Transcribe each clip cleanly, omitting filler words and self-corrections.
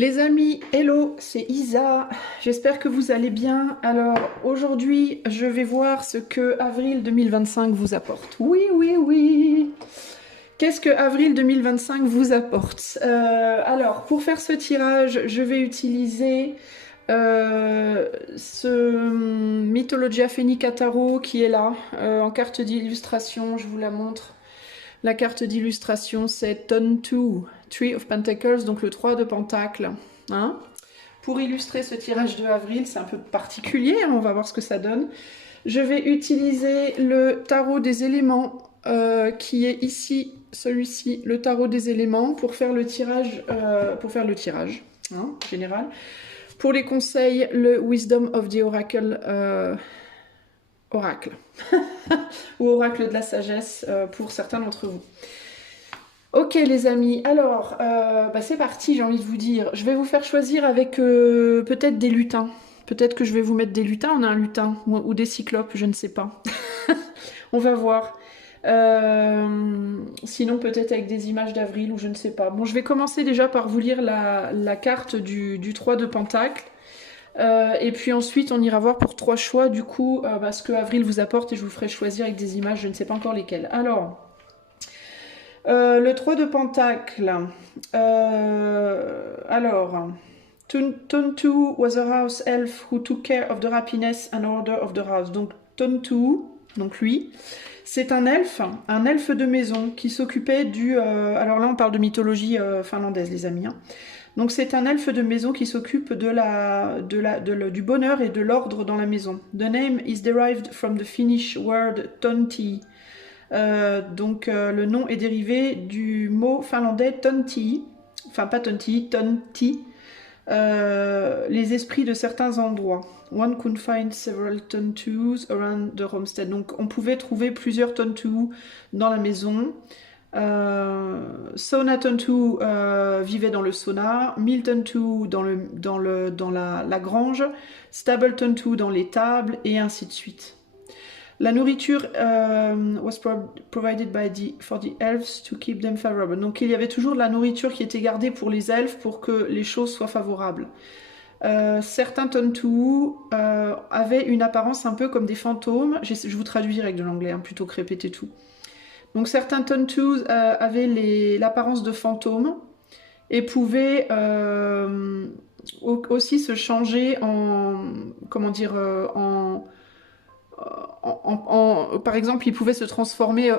Les amis, hello, c'est Isa, j'espère que vous allez bien. Alors aujourd'hui, je vais voir ce que avril 2025 vous apporte. Oui, oui, oui. Qu'est-ce que avril 2025 vous apporte? Alors, pour faire ce tirage, je vais utiliser ce Mythologia Phoenica Tarot qui est là, en carte d'illustration, je vous la montre. La carte d'illustration, c'est Turn 2, Three of Pentacles, donc le 3 de Pentacles. Hein, pour illustrer ce tirage de avril, c'est un peu particulier, hein, on va voir ce que ça donne. Je vais utiliser le tarot des éléments, qui est ici, celui-ci, le tarot des éléments, pour faire le tirage, hein, général. Pour les conseils, le Wisdom of the Oracle, oracle, ou oracle de la sagesse pour certains d'entre vous. Ok les amis, alors c'est parti, j'ai envie de vous dire. Je vais vous faire choisir avec peut-être des lutins. Peut-être que je vais vous mettre des lutins, on a un lutin, ou des cyclopes, je ne sais pas. On va voir. Sinon peut-être avec des images d'avril ou je ne sais pas. Bon, je vais commencer déjà par vous lire la carte du 3 de Pentacle. Et puis ensuite on ira voir pour 3 choix du coup ce que avril vous apporte et je vous ferai choisir avec des images, je ne sais pas encore lesquelles. Alors, le 3 de Pentacle. Alors, Tontu was a house elf who took care of the happiness and order of the house. Donc Tontu, donc lui, c'est un elfe de maison qui s'occupait du... alors là on parle de mythologie finlandaise les amis. Hein. Donc c'est un elfe de maison qui s'occupe du bonheur et de l'ordre dans la maison. The name is derived from the Finnish word tonti. Donc le nom est dérivé du mot finlandais tonti, enfin pas tonti, tonti, les esprits de certains endroits. One could find several tontus around the homestead. Donc on pouvait trouver plusieurs tontus dans la maison. Sauna Tontu vivait dans le sauna, Mill Tontu dans la grange, Stable Tontu dans les tables, et ainsi de suite. La nourriture was provided for the elves to keep them favorable. Donc il y avait toujours de la nourriture qui était gardée pour les elfes pour que les choses soient favorables. Certains Tontu avaient une apparence un peu comme des fantômes. Je vous traduirai avec de l'anglais, hein, plutôt que répéter tout. Donc certains Tontus avaient l'apparence de fantômes et pouvaient aussi se changer par exemple, ils pouvaient se transformer,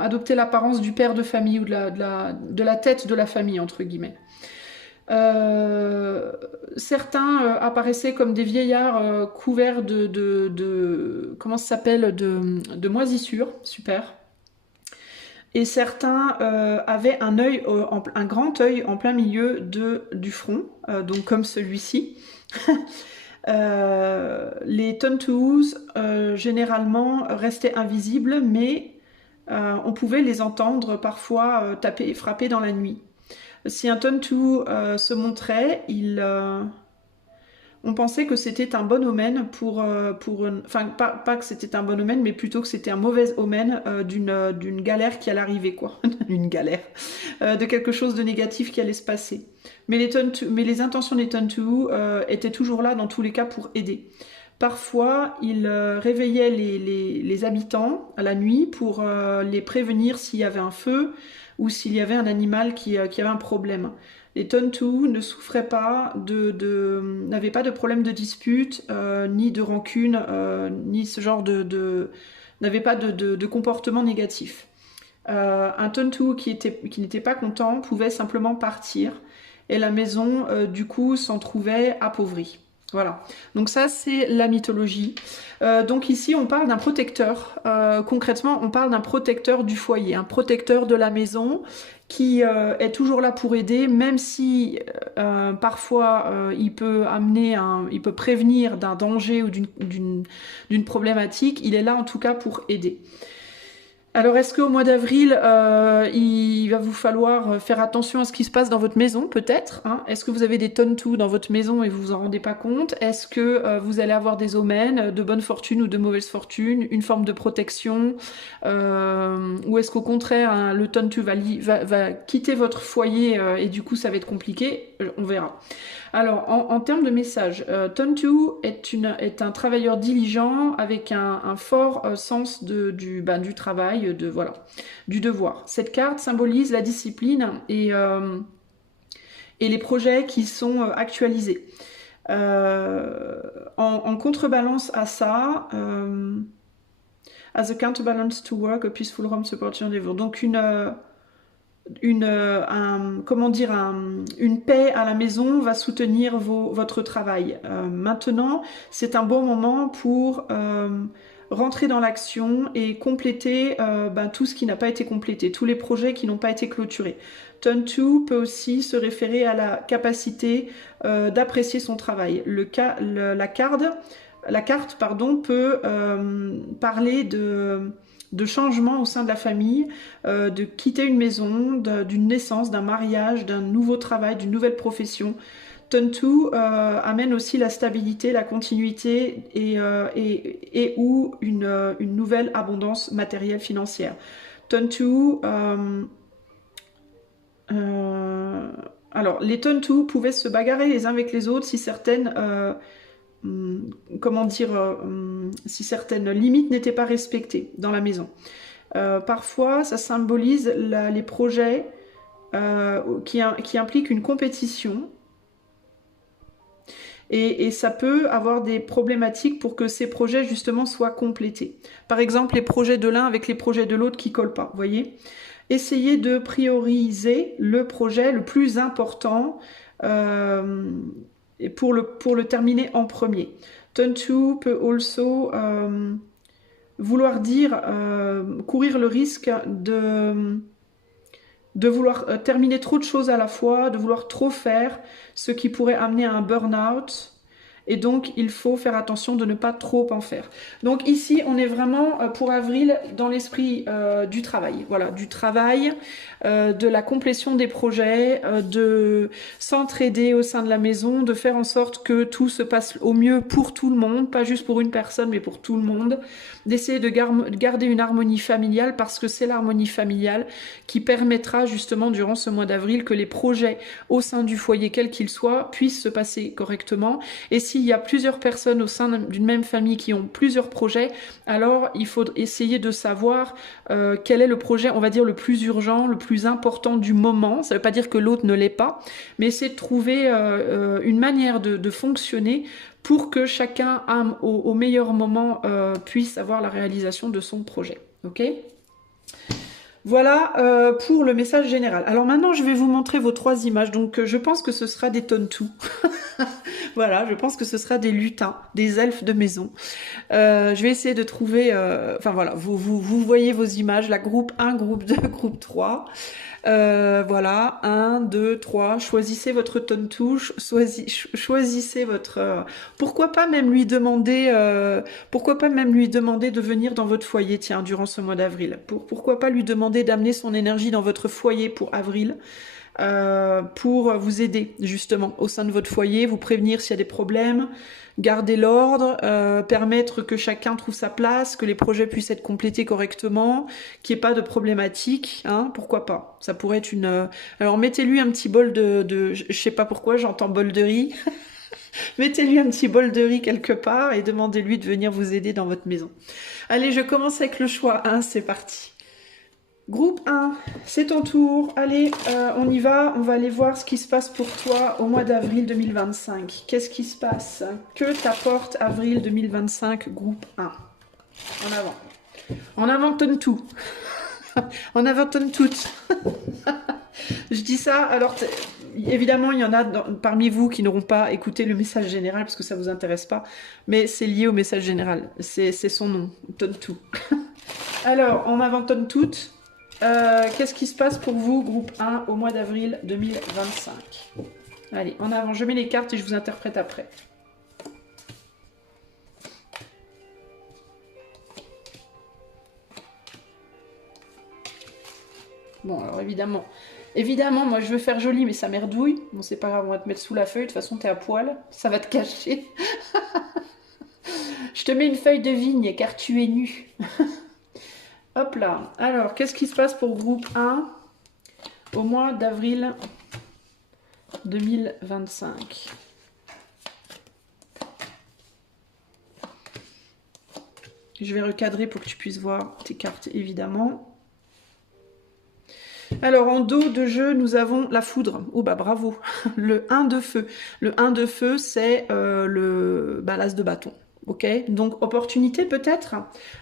adopter l'apparence du père de famille ou de la tête de la famille, entre guillemets. Certains apparaissaient comme des vieillards couverts comment ça s'appelle, de moisissures, super. Et certains avaient un grand œil en plein milieu du front, donc comme celui-ci. Les Tontus généralement restaient invisibles, mais on pouvait les entendre parfois taper et frapper dans la nuit. Si un Tontu se montrait, on pensait que c'était un bon omen enfin pas que c'était un bon omen, mais plutôt que c'était un mauvais omen d'une galère qui allait arriver, quoi. Une galère. De quelque chose de négatif qui allait se passer. Mais les intentions des Tontu étaient toujours là dans tous les cas pour aider. Parfois, ils réveillaient les habitants à la nuit pour les prévenir s'il y avait un feu ou s'il y avait un animal qui avait un problème. Les Tontu ne souffraient pas n'avaient pas de problème de dispute, ni de rancune, ni ce genre n'avaient pas de comportement négatif. Un Tontu qui n'était pas content pouvait simplement partir et la maison, du coup, s'en trouvait appauvrie. Voilà, donc ça c'est la mythologie. Donc ici on parle d'un protecteur, concrètement on parle d'un protecteur du foyer, un protecteur de la maison qui est toujours là pour aider, même si parfois il peut prévenir d'un danger ou d'une problématique, il est là en tout cas pour aider. Alors, est-ce qu'au mois d'avril, il va vous falloir faire attention à ce qui se passe dans votre maison, peut-être, hein? Est-ce que vous avez des tonnes-tout dans votre maison et vous vous en rendez pas compte? Est-ce que vous allez avoir des omens, de bonne fortune ou de mauvaise fortune, une forme de protection, ou est-ce qu'au contraire, hein, le tonne-tout va quitter votre foyer et du coup ça va être compliqué? On verra. Alors, en termes de message, Tontu est un travailleur diligent avec un fort sens du travail, voilà, du devoir. Cette carte symbolise la discipline et les projets qui sont actualisés. En contrebalance à ça, as a counterbalance to work, a peaceful home supports your endeavor. Donc comment dire, une paix à la maison va soutenir votre travail. Maintenant, c'est un bon moment pour rentrer dans l'action et compléter tout ce qui n'a pas été complété, tous les projets qui n'ont pas été clôturés. Turn 2 peut aussi se référer à la capacité d'apprécier son travail. La carte peut parler de changement au sein de la famille, de quitter une maison, d'une naissance, d'un mariage, d'un nouveau travail, d'une nouvelle profession. Tontu amène aussi la stabilité, la continuité et ou une nouvelle abondance matérielle financière. Tontu, alors les Tontu pouvaient se bagarrer les uns avec les autres si certaines comment dire, si certaines limites n'étaient pas respectées dans la maison. Parfois, ça symbolise les projets qui impliquent une compétition et ça peut avoir des problématiques pour que ces projets justement soient complétés. Par exemple, les projets de l'un avec les projets de l'autre qui collent pas, vous voyez. Essayez de prioriser le projet le plus important et pour le terminer en premier. Turn 2 peut also vouloir dire courir le risque de vouloir terminer trop de choses à la fois, de vouloir trop faire, ce qui pourrait amener à un burn-out. Et donc, il faut faire attention de ne pas trop en faire. Donc ici, on est vraiment pour avril dans l'esprit du travail. Voilà, du travail, de la complétion des projets, de s'entraider au sein de la maison, de faire en sorte que tout se passe au mieux pour tout le monde, pas juste pour une personne, mais pour tout le monde. D'essayer de garder une harmonie familiale parce que c'est l'harmonie familiale qui permettra justement durant ce mois d'avril que les projets au sein du foyer, quels qu'ils soient, puissent se passer correctement. Et s'il y a plusieurs personnes au sein d'une même famille qui ont plusieurs projets, alors il faut essayer de savoir quel est le projet, on va dire, le plus urgent, le plus important du moment. Ça ne veut pas dire que l'autre ne l'est pas, mais essayer de trouver une manière de fonctionner pour que chacun, au meilleur moment, puisse avoir la réalisation de son projet. Ok ? Voilà pour le message général. Alors maintenant, je vais vous montrer vos 3 images. Donc, je pense que ce sera des Tontu. Voilà, je pense que ce sera des lutins, des elfes de maison. Je vais essayer de trouver... Enfin voilà, vous voyez vos images, la groupe 1, groupe 2, groupe 3. Voilà, 1, 2, 3, choisissez votre Tontu, choisissez votre... pourquoi pas même lui demander de venir dans votre foyer, tiens, durant ce mois d'avril. Pourquoi pas lui demander d'amener son énergie dans votre foyer pour avril, pour vous aider justement au sein de votre foyer, vous prévenir s'il y a des problèmes, garder l'ordre, permettre que chacun trouve sa place, que les projets puissent être complétés correctement, qu'il n'y ait pas de problématique, hein, pourquoi pas. Ça pourrait être une... Alors mettez-lui un petit bol je sais pas pourquoi, j'entends bol de riz. Mettez-lui un petit bol de riz quelque part et demandez-lui de venir vous aider dans votre maison. Allez, je commence avec le choix 1, c'est parti. Groupe 1, c'est ton tour. Allez, on y va. On va aller voir ce qui se passe pour toi au mois d'avril 2025. Qu'est-ce qui se passe? Que t'apporte avril 2025, groupe 1? En avant. En avant, tonne tout. En avant, tonne toutes. Je dis ça, alors évidemment, il y en a parmi vous qui n'auront pas écouté le message général parce que ça vous intéresse pas, mais c'est lié au message général. C'est son nom, tonne tout. Alors, en avant, tonne toutes. Qu'est-ce qui se passe pour vous, groupe 1, au mois d'avril 2025? Allez, en avant, je mets les cartes et je vous interprète après. Bon, alors évidemment, moi je veux faire joli, mais ça merdouille. Bon, c'est pas grave, on va te mettre sous la feuille, de toute façon t'es à poil, ça va te cacher. Je te mets une feuille de vigne, car tu es nu. Hop là. Alors, qu'est-ce qui se passe pour groupe 1 au mois d'avril 2025? Je vais recadrer pour que tu puisses voir tes cartes, évidemment. Alors, en dos de jeu, nous avons la foudre. Oh, bah bravo. Le 1 de feu. Le 1 de feu, c'est l'as de bâton. Ok? Donc, opportunité peut-être.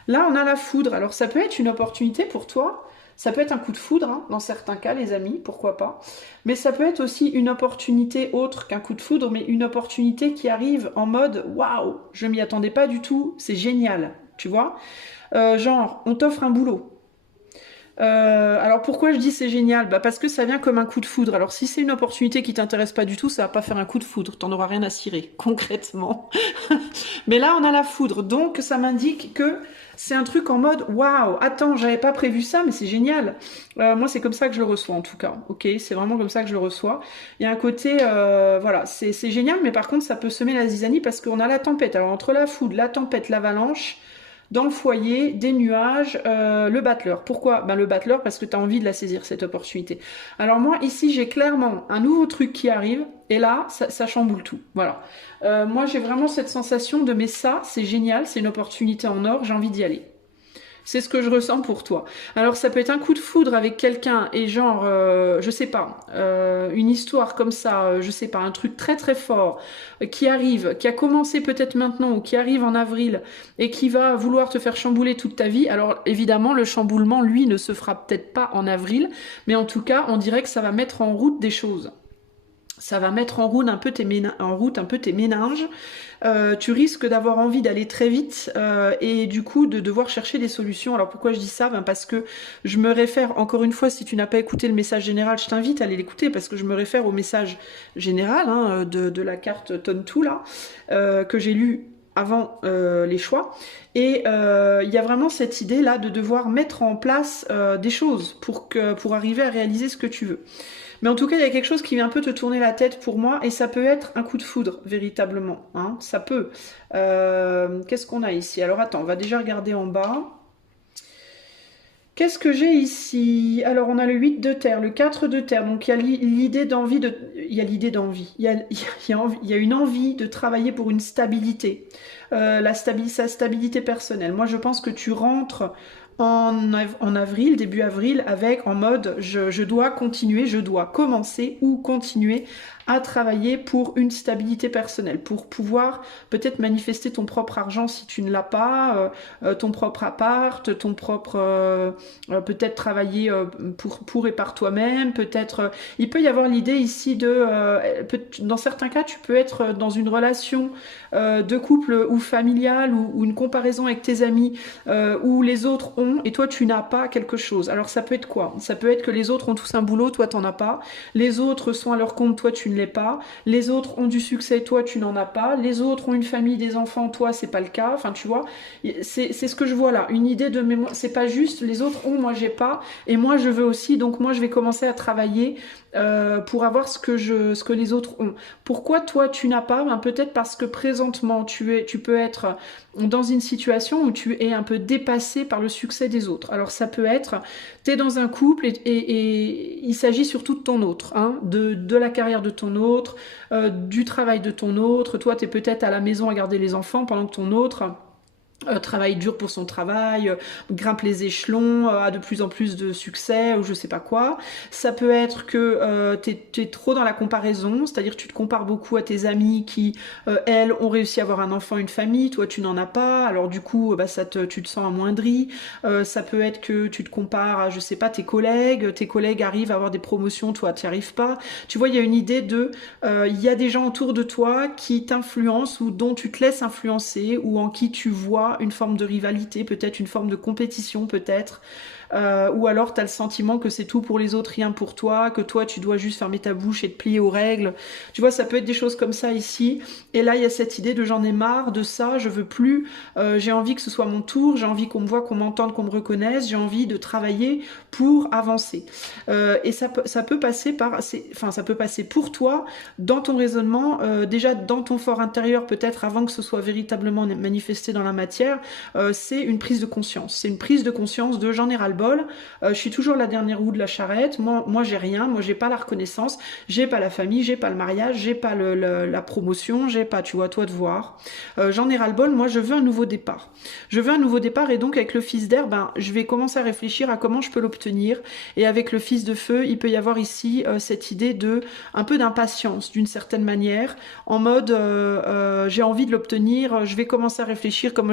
Là, on a la foudre. Alors, ça peut être une opportunité pour toi. Ça peut être un coup de foudre, hein, dans certains cas, les amis, pourquoi pas. Mais ça peut être aussi une opportunité autre qu'un coup de foudre, mais une opportunité qui arrive en mode « Waouh, je m'y attendais pas du tout, c'est génial », tu vois. Genre, on t'offre un boulot. Alors pourquoi je dis c'est génial? Bah parce que ça vient comme un coup de foudre. Alors si c'est une opportunité qui t'intéresse pas du tout, ça va pas faire un coup de foudre, t'en auras rien à cirer, concrètement. Mais là on a la foudre, donc ça m'indique que c'est un truc en mode waouh, attends, j'avais pas prévu ça, mais c'est génial. Moi c'est comme ça que je le reçois en tout cas, ok? C'est vraiment comme ça que je le reçois. Il y a un côté, voilà, c'est génial, mais par contre ça peut semer la zizanie parce qu'on a la tempête. Alors entre la foudre, la tempête, l'avalanche, dans le foyer, des nuages, le battleur. Pourquoi? Ben, le battleur, parce que tu as envie de la saisir, cette opportunité. Alors moi, ici, j'ai clairement un nouveau truc qui arrive, et là, ça chamboule tout. Voilà. Moi, j'ai vraiment cette sensation de, mais ça, c'est génial, c'est une opportunité en or, j'ai envie d'y aller. C'est ce que je ressens pour toi. Alors ça peut être un coup de foudre avec quelqu'un et genre, je sais pas, une histoire comme ça, je sais pas, un truc très très fort qui arrive, qui a commencé peut-être maintenant ou qui arrive en avril et qui va vouloir te faire chambouler toute ta vie. Alors évidemment, le chamboulement, lui, ne se fera peut-être pas en avril, mais en tout cas, on dirait que ça va mettre en route des choses. Ça va mettre en route un peu tes méninges. Tu risques d'avoir envie d'aller très vite et du coup de devoir chercher des solutions. Alors pourquoi je dis ça? Ben parce que je me réfère, encore une fois, si tu n'as pas écouté le message général, je t'invite à aller l'écouter parce que je me réfère au message général hein, de la carte Tontu là, que j'ai lu avant les choix. Et il y a vraiment cette idée là de devoir mettre en place des choses pour arriver à réaliser ce que tu veux. Mais en tout cas, il y a quelque chose qui vient un peu te tourner la tête pour moi, et ça peut être un coup de foudre, véritablement. Hein, ça peut. Qu'est-ce qu'on a ici? Alors attends, on va déjà regarder en bas. Qu'est-ce que j'ai ici? Alors on a le 8 de terre, le 4 de terre, donc il y a l'idée d'envie de... Il y a l'idée d'envie, il y a une envie de travailler pour une stabilité, sa stabilité personnelle. Moi je pense que tu rentres en avril, début avril, avec en mode je dois continuer, je dois commencer ou continuer à travailler pour une stabilité personnelle, pour pouvoir peut-être manifester ton propre argent si tu ne l'as pas, ton propre appart, ton propre peut-être travailler pour et par toi-même, peut-être il peut y avoir l'idée ici de dans certains cas tu peux être dans une relation de couple ou familiale ou une comparaison avec tes amis où les autres ont et toi tu n'as pas quelque chose. Alors ça peut être quoi? Ça peut être que les autres ont tous un boulot, toi t'en as pas, les autres sont à leur compte, toi tu ne l'es pas, les autres ont du succès, toi tu n'en as pas, les autres ont une famille, des enfants, toi c'est pas le cas, enfin tu vois, c'est ce que je vois là, une idée de mémoire, c'est pas juste les autres ont, moi j'ai pas, et moi je veux aussi, donc moi je vais commencer à travailler pour avoir ce que les autres ont. Pourquoi toi tu n'as pas? Ben, peut-être parce que présentement tu peux être dans une situation où tu es un peu dépassé par le succès des autres. Alors ça peut être, tu es dans un couple et il s'agit surtout de ton autre, hein, de la carrière de ton autre, du travail de ton autre. Toi tu es peut-être à la maison à garder les enfants pendant que ton autre travaille dur pour son travail, grimpe les échelons, a de plus en plus de succès ou je sais pas quoi. Ça peut être que t'es trop dans la comparaison, c'est-à-dire tu te compares beaucoup à tes amis qui, elles, ont réussi à avoir un enfant, une famille, toi tu n'en as pas, alors du coup bah, tu te sens amoindri. Ça peut être que tu te compares à, je sais pas, tes collègues arrivent à avoir des promotions, toi tu n'y arrives pas. Tu vois, il y a une idée de, il y a des gens autour de toi qui t'influencent ou dont tu te laisses influencer ou en qui tu vois une forme de rivalité, peut-être une forme de compétition, peut-être. ou alors tu as le sentiment que c'est tout pour les autres, rien pour toi, que toi tu dois juste fermer ta bouche et te plier aux règles. Tu vois, ça peut être des choses comme ça ici. Et là, il y a cette idée de j'en ai marre de ça, je veux plus, j'ai envie que ce soit mon tour, j'ai envie qu'on me voit, qu'on m'entende, qu'on me reconnaisse, j'ai envie de travailler pour avancer. Et ça peut passer par, enfin ça peut passer pour toi dans ton raisonnement, déjà dans ton fort intérieur, peut-être avant que ce soit véritablement manifesté dans la matière, c'est une prise de conscience. C'est une prise de conscience de j'en ai ras-le-bol, je suis toujours la dernière roue de la charrette, moi j'ai rien, moi j'ai pas la reconnaissance, j'ai pas la famille, j'ai pas le mariage, j'ai pas la promotion, j'ai pas, tu vois, toi de voir. J'en ai ras-le-bol, moi je veux un nouveau départ. Je veux un nouveau départ et donc avec le fils d'air, ben, je vais commencer à réfléchir à comment je peux l'obtenir. Et avec le fils de feu, il peut y avoir ici cette idée de un peu d'impatience d'une certaine manière, en mode j'ai envie de l'obtenir, je vais commencer à réfléchir comment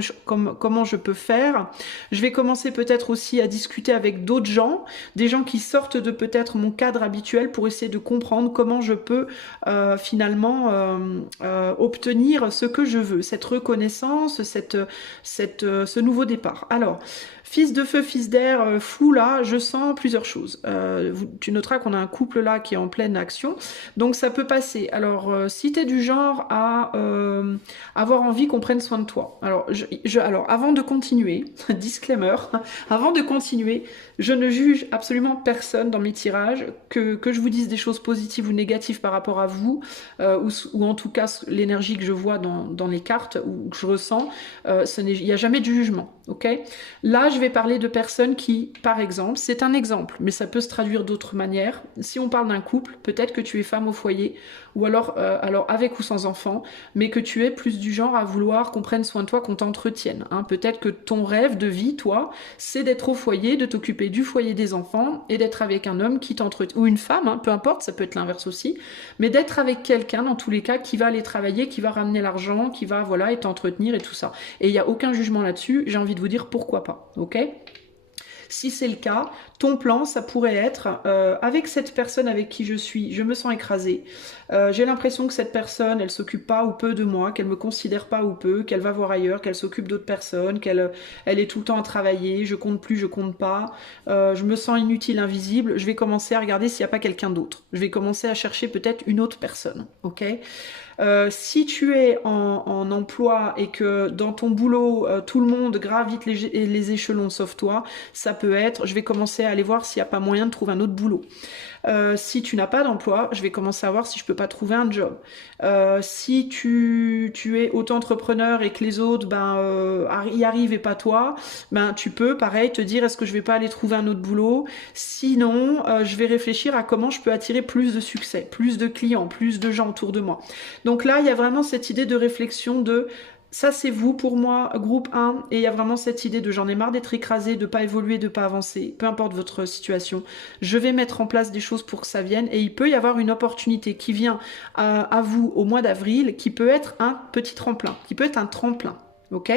je peux faire. Je vais commencer peut-être aussi à discuter avec d'autres gens, des gens qui sortent de peut-être mon cadre habituel pour essayer de comprendre comment je peux finalement obtenir ce que je veux, cette reconnaissance, ce nouveau départ. Alors, fils de feu, fils d'air, fou là, je sens plusieurs choses. Tu noteras qu'on a un couple là qui est en pleine action, donc ça peut passer. Alors, si tu es du genre à avoir envie qu'on prenne soin de toi, alors, alors avant de continuer, disclaimer, avant de continuer, je ne juge absolument personne dans mes tirages, que je vous dise des choses positives ou négatives par rapport à vous, ou en tout cas l'énergie que je vois dans les cartes ou que je ressens, il n'y a jamais de jugement, ok? Là, je vais parler de personnes qui, par exemple, c'est un exemple, mais ça peut se traduire d'autres manières. Si on parle d'un couple, peut-être que tu es femme au foyer, ou alors avec ou sans enfant, mais que tu es plus du genre à vouloir qu'on prenne soin de toi, qu'on t'entretienne. Hein. Peut-être que ton rêve de vie, toi, c'est d'être au foyer, de t'occuper du foyer des enfants et d'être avec un homme qui t'entretient, ou une femme, hein, peu importe, ça peut être l'inverse aussi, mais d'être avec quelqu'un, dans tous les cas, qui va aller travailler, qui va ramener l'argent, qui va, voilà, et t'entretenir et tout ça. Et il n'y a aucun jugement là-dessus, j'ai envie de vous dire pourquoi pas, ok ? Si c'est le cas, ton plan, ça pourrait être, avec cette personne avec qui je suis, je me sens écrasée. J'ai l'impression que cette personne, elle s'occupe pas ou peu de moi, qu'elle me considère pas ou peu, qu'elle va voir ailleurs, qu'elle s'occupe d'autres personnes, elle est tout le temps à travailler, je compte plus, je compte pas. Je me sens inutile, invisible. Je vais commencer à regarder s'il n'y a pas quelqu'un d'autre. Je vais commencer à chercher peut-être une autre personne, ok ? Si tu es en emploi et que dans ton boulot, tout le monde gravite les échelons sauf toi, ça peut être, je vais commencer à aller voir s'il n'y a pas moyen de trouver un autre boulot. Si tu n'as pas d'emploi, je vais commencer à voir si je peux pas trouver un job. Si tu es auto-entrepreneur et que les autres y arrivent et pas toi, ben tu peux pareil te dire est-ce que je vais pas aller trouver un autre boulot. Sinon, je vais réfléchir à comment je peux attirer plus de succès, plus de clients, plus de gens autour de moi. Donc là, il y a vraiment cette idée de réflexion de ça c'est vous pour moi, groupe 1, et il y a vraiment cette idée de j'en ai marre d'être écrasé, de pas évoluer, de pas avancer, peu importe votre situation, je vais mettre en place des choses pour que ça vienne, et il peut y avoir une opportunité qui vient à vous au mois d'avril, qui peut être un petit tremplin, qui peut être un tremplin, ok ?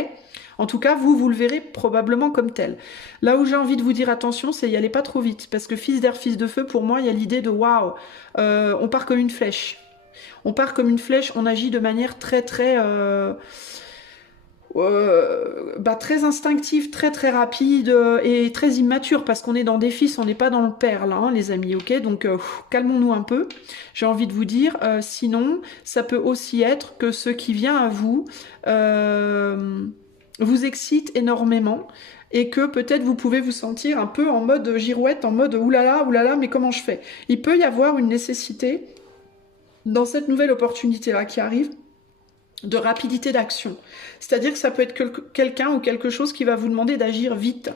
En tout cas, vous le verrez probablement comme tel. Là où j'ai envie de vous dire attention, c'est y aller pas trop vite, parce que fils d'air, fils de feu, pour moi, il y a l'idée de waouh, on part comme une flèche. On part comme une flèche, on agit de manière très très instinctive, très rapide et très immature parce qu'on est dans des fils, on n'est pas dans le père là, hein, les amis, ok ? Donc calmons-nous un peu. J'ai envie de vous dire, sinon, ça peut aussi être que ce qui vient à vous vous excite énormément et que peut-être vous pouvez vous sentir un peu en mode girouette, en mode oulala, mais comment je fais ? Il peut y avoir une nécessité dans cette nouvelle opportunité-là qui arrive, de rapidité d'action. C'est-à-dire que ça peut être quelqu'un ou quelque chose qui va vous demander d'agir vite.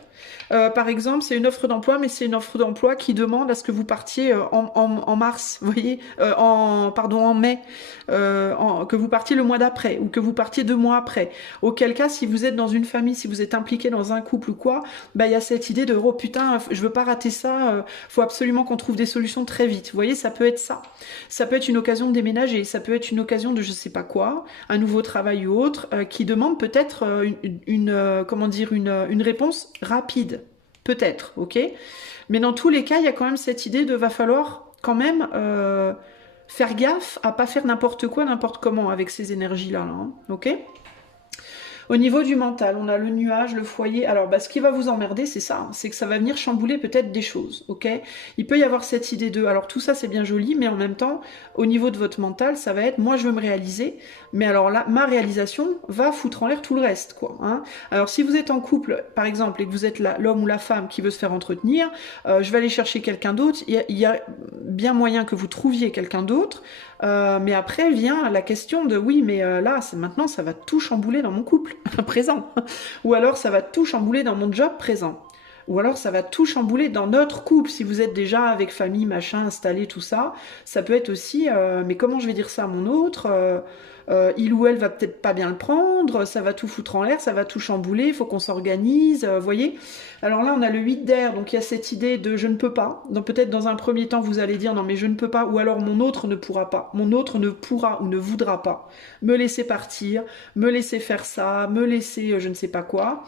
Par exemple, c'est une offre d'emploi, mais c'est une offre d'emploi qui demande à ce que vous partiez en mars, vous voyez, en mai, que vous partiez le mois d'après, ou que vous partiez 2 mois après. Auquel cas, si vous êtes dans une famille, si vous êtes impliqué dans un couple ou quoi, bah il y a cette idée de oh putain, je veux pas rater ça, faut absolument qu'on trouve des solutions très vite. Vous voyez, ça peut être ça. Ça peut être une occasion de déménager, ça peut être une occasion de je sais pas quoi, un nouveau travail ou autre, qui demande peut-être une réponse rapide. Peut-être, ok ? Mais dans tous les cas, il y a quand même cette idée de va falloir quand même faire gaffe à pas faire n'importe quoi, n'importe comment avec ces énergies-là, hein, ok ? Au niveau du mental, on a le nuage, le foyer. Alors, bah, ce qui va vous emmerder, c'est ça, hein, c'est que ça va venir chambouler peut-être des choses, ok? Il peut y avoir cette idée de, alors tout ça c'est bien joli, mais en même temps, au niveau de votre mental, ça va être, moi je veux me réaliser, mais alors là, ma réalisation va foutre en l'air tout le reste, quoi, hein. Alors, si vous êtes en couple, par exemple, et que vous êtes l'homme ou la femme qui veut se faire entretenir, je vais aller chercher quelqu'un d'autre, il y a bien moyen que vous trouviez quelqu'un d'autre, mais après vient la question de oui, mais là, maintenant, ça va tout chambouler dans mon couple présent. Ou alors, ça va tout chambouler dans mon job présent. Ou alors, ça va tout chambouler dans notre couple. Si vous êtes déjà avec famille, machin, installé, tout ça, ça peut être aussi, mais comment je vais dire ça à mon autre il ou elle va peut-être pas bien le prendre, ça va tout foutre en l'air, ça va tout chambouler, il faut qu'on s'organise, voyez. Alors là, on a le 8 d'air, donc il y a cette idée de je ne peux pas. Donc peut-être dans un premier temps, vous allez dire non mais je ne peux pas, ou alors mon autre ne pourra pas. Mon autre ne pourra ou ne voudra pas me laisser partir, me laisser faire ça, me laisser je ne sais pas quoi.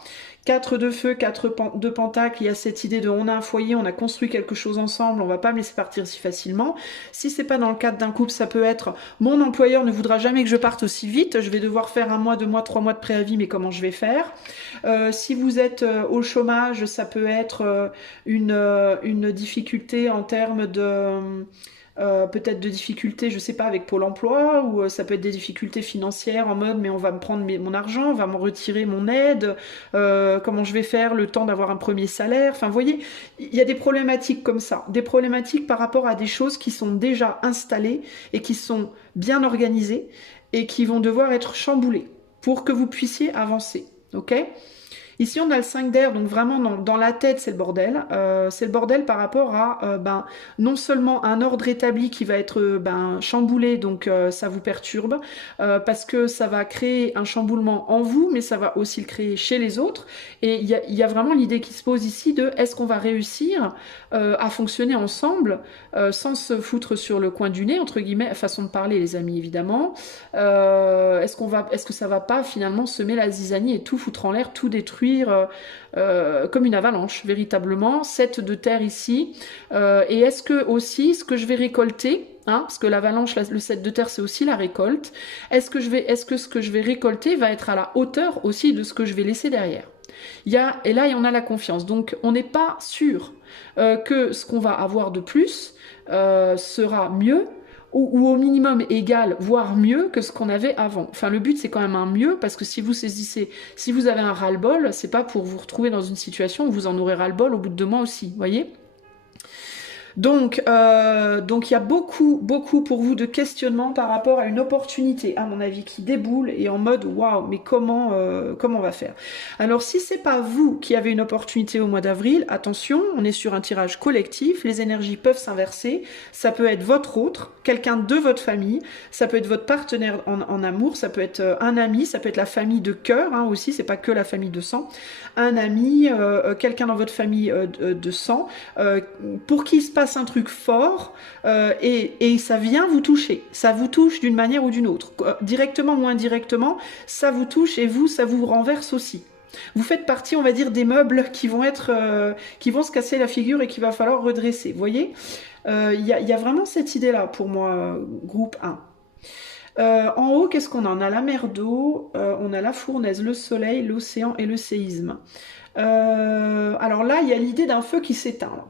4 de feu, 4 de pentacle, il y a cette idée de on a un foyer, on a construit quelque chose ensemble, on va pas me laisser partir si facilement. Si c'est pas dans le cadre d'un couple, ça peut être mon employeur ne voudra jamais que je parte aussi vite, je vais devoir faire 1 mois, 2 mois, 3 mois de préavis, mais comment je vais faire? Si vous êtes au chômage, ça peut être une difficulté en termes de peut-être de difficultés, je sais pas, avec Pôle emploi, ou ça peut être des difficultés financières en mode mais on va me prendre mon argent, on va me retirer mon aide, comment je vais faire le temps d'avoir un premier salaire, enfin vous voyez, il y a des problématiques comme ça, des problématiques par rapport à des choses qui sont déjà installées et qui sont bien organisées et qui vont devoir être chamboulées pour que vous puissiez avancer, ok? Ici, on a le 5 d'air, donc vraiment dans la tête, c'est le bordel. C'est le bordel par rapport à non seulement un ordre établi qui va être chamboulé, donc ça vous perturbe, parce que ça va créer un chamboulement en vous, mais ça va aussi le créer chez les autres. Et il y a vraiment l'idée qui se pose ici de est-ce qu'on va réussir à fonctionner ensemble sans se foutre sur le coin du nez, entre guillemets, façon de parler, les amis, évidemment. Est-ce que ça va pas finalement semer la zizanie et tout foutre en l'air, tout détruire comme une avalanche, véritablement. 7 de terre ici. Et est-ce que aussi, ce que je vais récolter, hein, parce que l'avalanche, le 7 de terre, c'est aussi la récolte, est-ce que ce que je vais récolter va être à la hauteur aussi de ce que je vais laisser derrière? Et là, on a la confiance. Donc, on n'est pas sûr que ce qu'on va avoir de plus sera mieux, ou au minimum égal, voire mieux que ce qu'on avait avant. Enfin, le but, c'est quand même un mieux, parce que si vous saisissez, si vous avez un ras-le-bol, c'est pas pour vous retrouver dans une situation où vous en aurez ras-le-bol au bout de 2 mois aussi, vous voyez ? Donc, il y a beaucoup pour vous de questionnements par rapport à une opportunité, à mon avis, qui déboule et en mode waouh, mais comment on va faire? Alors, si c'est pas vous qui avez une opportunité au mois d'avril, attention, on est sur un tirage collectif, les énergies peuvent s'inverser, ça peut être votre autre, quelqu'un de votre famille, ça peut être votre partenaire en amour, ça peut être un ami, ça peut être la famille de cœur hein, aussi, c'est pas que la famille de sang, un ami, quelqu'un dans votre famille de sang, pour qui il se passe un truc fort et ça vient vous toucher. Ça vous touche d'une manière ou d'une autre. Directement ou indirectement, ça vous touche et vous, ça vous renverse aussi. Vous faites partie, on va dire, des meubles qui vont se casser la figure et qu'il va falloir redresser. Vous voyez, y a vraiment cette idée-là pour moi, groupe 1. En haut, qu'est-ce qu'on a? On a la mer d'eau, on a la fournaise, le soleil, l'océan et le séisme. Alors là, il y a l'idée d'un feu qui s'éteint.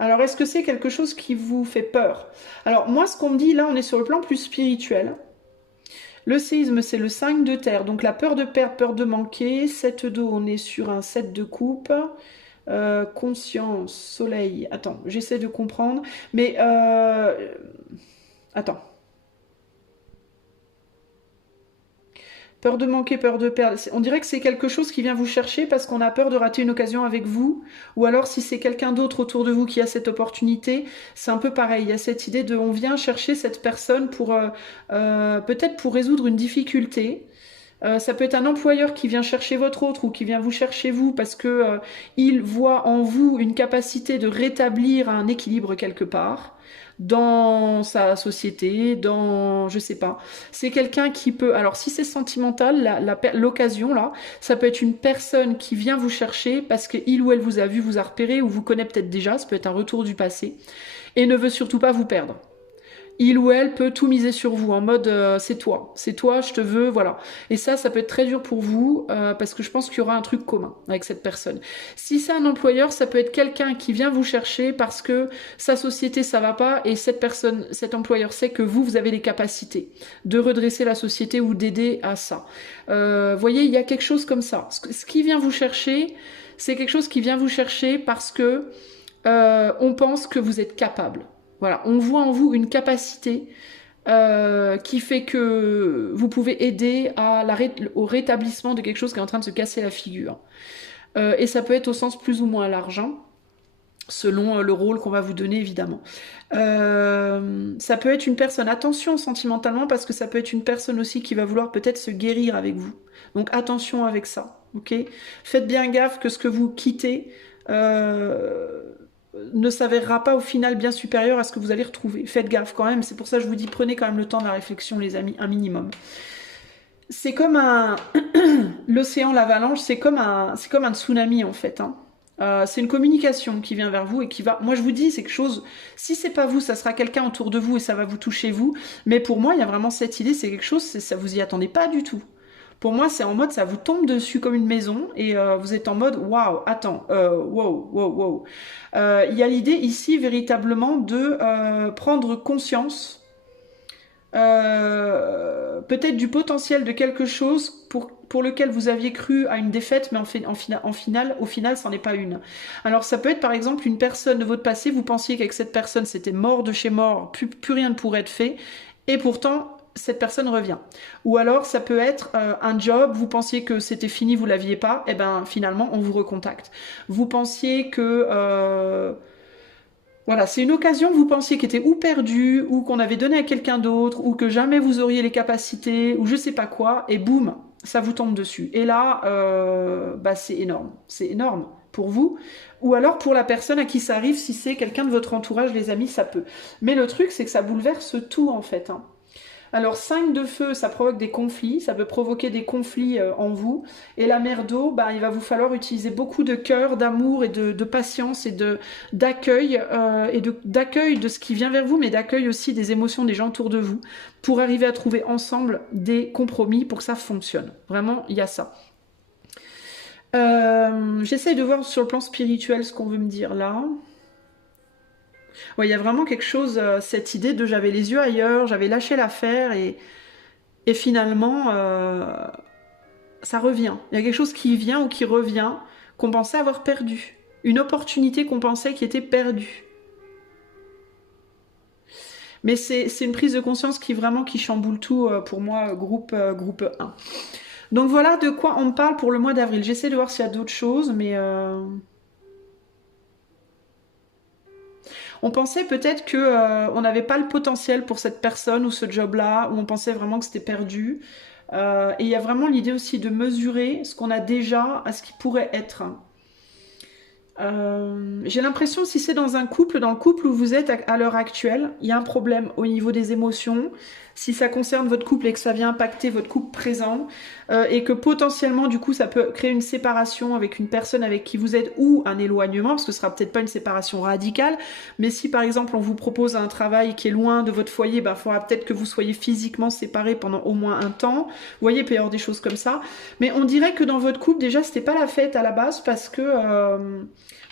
Alors, est-ce que c'est quelque chose qui vous fait peur? Alors, moi, ce qu'on me dit, là, on est sur le plan plus spirituel. Le séisme, c'est le 5 de terre, donc la peur de perdre, peur de manquer. 7 d'eau, on est sur un 7 de coupe. Conscience, soleil. Attends, j'essaie de comprendre. Mais, attends. Peur de manquer, peur de perdre. On dirait que c'est quelque chose qui vient vous chercher parce qu'on a peur de rater une occasion avec vous. Ou alors si c'est quelqu'un d'autre autour de vous qui a cette opportunité, c'est un peu pareil. Il y a cette idée de on vient chercher cette personne pour peut-être pour résoudre une difficulté. Ça peut être un employeur qui vient chercher votre autre ou qui vient vous chercher vous parce que il voit en vous une capacité de rétablir un équilibre quelque part dans sa société, je sais pas. C'est quelqu'un qui peut, alors si c'est sentimental, l'occasion là, ça peut être une personne qui vient vous chercher parce qu'il ou elle vous a vu, vous a repéré ou vous connaît peut-être déjà, ça peut être un retour du passé et ne veut surtout pas vous perdre. il ou elle peut tout miser sur vous en mode c'est toi, je te veux, voilà. Et ça peut être très dur pour vous parce que je pense qu'il y aura un truc commun avec cette personne. Si c'est un employeur, ça peut être quelqu'un qui vient vous chercher parce que sa société ça va pas et cette personne, cet employeur sait que vous avez les capacités de redresser la société ou d'aider à ça. Voyez, il y a quelque chose comme ça. Ce qui vient vous chercher, c'est quelque chose qui vient vous chercher parce que on pense que vous êtes capable. Voilà, on voit en vous une capacité qui fait que vous pouvez aider au rétablissement de quelque chose qui est en train de se casser la figure. Et ça peut être au sens plus ou moins large, hein, selon le rôle qu'on va vous donner évidemment. Ça peut être une personne, attention sentimentalement, parce que ça peut être une personne aussi qui va vouloir peut-être se guérir avec vous. Donc attention avec ça, ok? Faites bien gaffe que ce que vous quittez ne s'avérera pas au final bien supérieur à ce que vous allez retrouver. Faites gaffe quand même, c'est pour ça que je vous dis prenez quand même le temps de la réflexion les amis, un minimum. C'est comme un... L'océan, l'avalanche, c'est comme un tsunami en fait, hein. C'est une communication qui vient vers vous et qui va... Moi je vous dis, c'est quelque chose... Si c'est pas vous, ça sera quelqu'un autour de vous et ça va vous toucher vous. Mais pour moi, il y a vraiment cette idée, c'est quelque chose, ça vous y attendez pas du tout. Pour moi, c'est en mode, ça vous tombe dessus comme une maison et vous êtes en mode, waouh, attends, wow, wow, wow. Il y a l'idée ici véritablement de prendre conscience peut-être du potentiel de quelque chose pour lequel vous aviez cru à une défaite, mais au final, c'en est pas une. Alors ça peut être par exemple une personne de votre passé, vous pensiez qu'avec cette personne c'était mort de chez mort, plus rien ne pourrait être fait, et pourtant cette personne revient. Ou alors ça peut être un job, vous pensiez que c'était fini, vous l'aviez pas, et ben finalement on vous recontacte. Vous pensiez que... voilà, c'est une occasion que vous pensiez qui était ou perdue, ou qu'on avait donnée à quelqu'un d'autre, ou que jamais vous auriez les capacités, ou je sais pas quoi, et boum, ça vous tombe dessus. Et là, bah c'est énorme. C'est énorme pour vous. Ou alors pour la personne à qui ça arrive, si c'est quelqu'un de votre entourage, les amis, ça peut. Mais le truc, c'est que ça bouleverse tout, en fait, hein. Alors 5 de feu, ça provoque des conflits, ça peut provoquer des conflits en vous. Et la mer d'eau, bah, il va vous falloir utiliser beaucoup de cœur, d'amour et de patience et d'accueil d'accueil de ce qui vient vers vous, mais d'accueil aussi des émotions des gens autour de vous, pour arriver à trouver ensemble des compromis pour que ça fonctionne. Vraiment, il y a ça. J'essaye de voir sur le plan spirituel ce qu'on veut me dire là. Ouais, il y a vraiment quelque chose, cette idée de j'avais les yeux ailleurs, j'avais lâché l'affaire et finalement, ça revient. Il y a quelque chose qui vient ou qui revient qu'on pensait avoir perdu. Une opportunité qu'on pensait qui était perdue. Mais c'est une prise de conscience qui vraiment qui chamboule tout pour moi, groupe 1. Donc voilà de quoi on me parle pour le mois d'avril. J'essaie de voir s'il y a d'autres choses, mais... On pensait peut-être que on n'avait pas le potentiel pour cette personne ou ce job-là, ou on pensait vraiment que c'était perdu. Et il y a vraiment l'idée aussi de mesurer ce qu'on a déjà à ce qui pourrait être. J'ai l'impression, si c'est dans le couple où vous êtes à l'heure actuelle, il y a un problème au niveau des émotions. Si ça concerne votre couple et que ça vient impacter votre couple présent, et que potentiellement, du coup, ça peut créer une séparation avec une personne avec qui vous êtes ou un éloignement, parce que ce sera peut-être pas une séparation radicale, mais si par exemple on vous propose un travail qui est loin de votre foyer, bah, il faudra peut-être que vous soyez physiquement séparés pendant au moins un temps. Vous voyez, il peut y avoir des choses comme ça. Mais on dirait que dans votre couple, déjà, c'était pas la fête à la base parce que...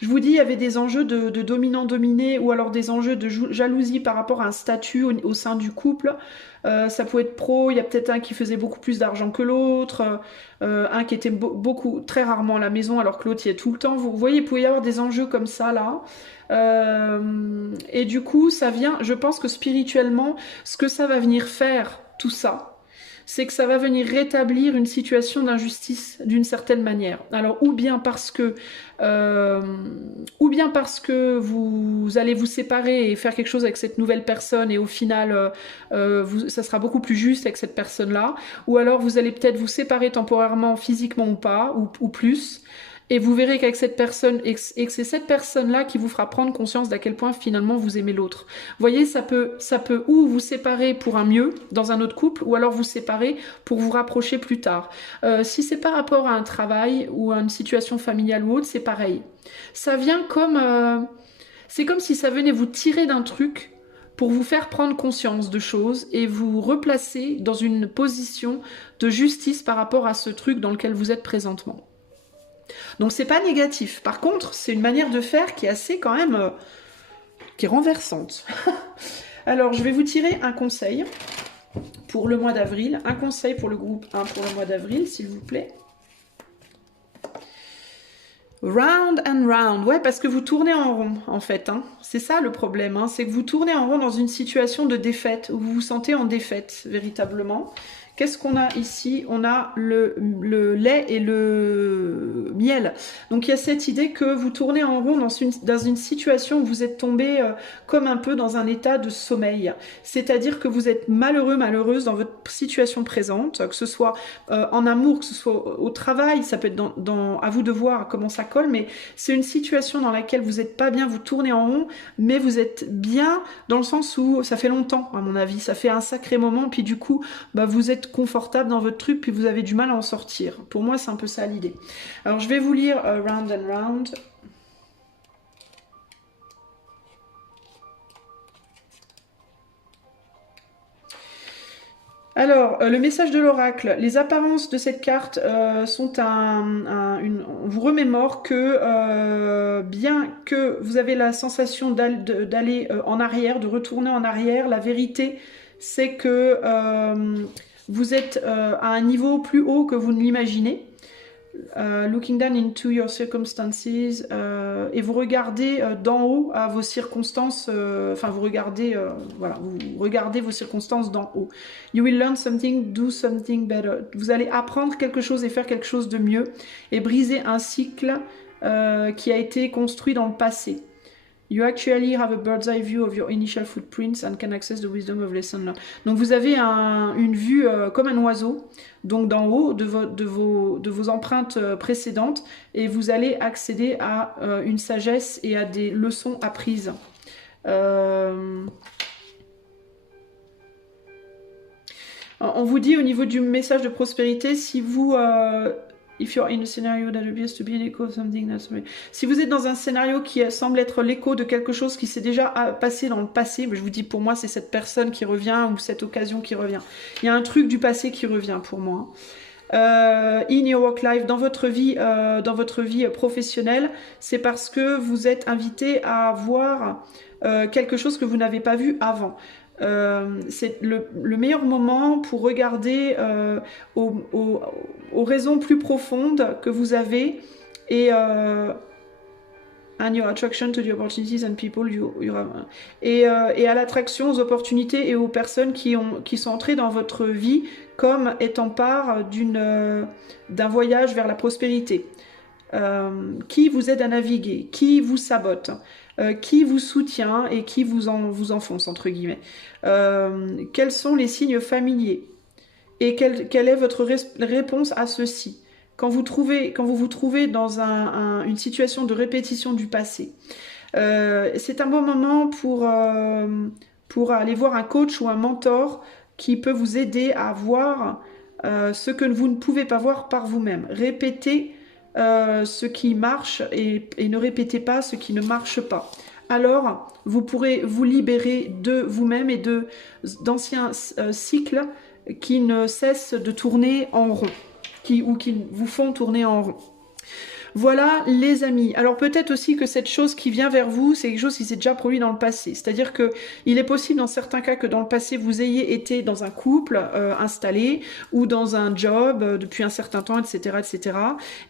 je vous dis, il y avait des enjeux de dominant-dominé ou alors des enjeux de jalousie par rapport à un statut au sein du couple. Ça pouvait être pro, il y a peut-être un qui faisait beaucoup plus d'argent que l'autre, un qui était beaucoup, très rarement à la maison alors que l'autre y est tout le temps. Vous voyez, il pouvait y avoir des enjeux comme ça là. Et du coup, ça vient, je pense que spirituellement, ce que ça va venir faire, tout ça, c'est que ça va venir rétablir une situation d'injustice d'une certaine manière. Alors ou bien parce que vous allez vous séparer et faire quelque chose avec cette nouvelle personne et au final ça sera beaucoup plus juste avec cette personne-là, ou alors vous allez peut-être vous séparer temporairement, physiquement ou pas, ou plus. Et vous verrez qu'avec cette personne, et que c'est cette personne-là qui vous fera prendre conscience d'à quel point finalement vous aimez l'autre. Vous voyez, ça peut ou vous séparer pour un mieux dans un autre couple, ou alors vous séparer pour vous rapprocher plus tard. Si c'est par rapport à un travail ou à une situation familiale ou autre, c'est pareil. Ça vient comme... c'est comme si ça venait vous tirer d'un truc pour vous faire prendre conscience de choses et vous replacer dans une position de justice par rapport à ce truc dans lequel vous êtes présentement. Donc c'est pas négatif. Par contre, c'est une manière de faire qui est assez quand même... qui est renversante. Alors, je vais vous tirer un conseil pour le mois d'avril. Un conseil pour le groupe 1 pour le mois d'avril, s'il vous plaît. Round and round, ouais, parce que vous tournez en rond, en fait. Hein. C'est ça le problème, hein. C'est que vous tournez en rond dans une situation de défaite, où vous vous sentez en défaite, véritablement. Qu'est-ce qu'on a ici? On a le lait et le miel. Donc il y a cette idée que vous tournez en rond dans une situation où vous êtes tombé comme un peu dans un état de sommeil. C'est-à-dire que vous êtes malheureux, malheureuse dans votre situation présente, que ce soit en amour, que ce soit au travail, ça peut être à vous de voir comment ça colle, mais c'est une situation dans laquelle vous n'êtes pas bien, vous tournez en rond, mais vous êtes bien dans le sens où ça fait longtemps, à mon avis, ça fait un sacré moment, puis du coup, bah, vous êtes confortable dans votre truc, puis vous avez du mal à en sortir. Pour moi, c'est un peu ça l'idée. Alors, je vais vous lire Round and Round. Alors, le message de l'oracle, les apparences de cette carte sont on vous remémore que bien que vous avez la sensation d'aller en arrière, de retourner en arrière, la vérité c'est que vous êtes à un niveau plus haut que vous ne l'imaginez. Looking down into your circumstances, et vous regardez d'en haut à vos circonstances, enfin vous regardez, voilà, vous regardez vos circonstances d'en haut. You will learn something, do something better. Vous allez apprendre quelque chose et faire quelque chose de mieux et briser un cycle qui a été construit dans le passé. You actually have a bird's eye view of your initial footprints and can access the wisdom of lesson learned. Donc vous avez une vue comme un oiseau, donc d'en haut de vos empreintes précédentes, et vous allez accéder à une sagesse et à des leçons apprises. On vous dit au niveau du message de prospérité, si vous... If you're in a scenario that appears to be an echo of something that's... Si vous êtes dans un scénario qui semble être l'écho de quelque chose qui s'est déjà passé dans le passé, je vous dis pour moi c'est cette personne qui revient ou cette occasion qui revient. Il y a un truc du passé qui revient pour moi. In your work life, dans votre vie professionnelle, c'est parce que vous êtes invité à voir quelque chose que vous n'avez pas vu avant. C'est le meilleur moment pour regarder aux raisons plus profondes que vous avez et and your attraction to the opportunities and people et à l'attraction aux opportunités et aux personnes qui sont entrées dans votre vie comme étant part d'un voyage vers la prospérité, qui vous aide à naviguer, qui vous sabote, qui vous soutient et qui vous enfonce, entre guillemets. Quels sont les signes familiers et quelle est votre réponse à ceci quand vous vous trouvez dans une situation de répétition du passé. C'est un bon moment pour aller voir un coach ou un mentor qui peut vous aider à voir ce que vous ne pouvez pas voir par vous-même. Répétez ce qui marche et ne répétez pas ce qui ne marche pas. Alors, vous pourrez vous libérer de vous-même et d'anciens cycles qui ne cessent de tourner en rond, ou qui vous font tourner en rond. Voilà les amis. Alors peut-être aussi que cette chose qui vient vers vous, c'est quelque chose qui s'est déjà produit dans le passé. C'est-à-dire que il est possible dans certains cas que dans le passé vous ayez été dans un couple installé ou dans un job depuis un certain temps, etc., etc.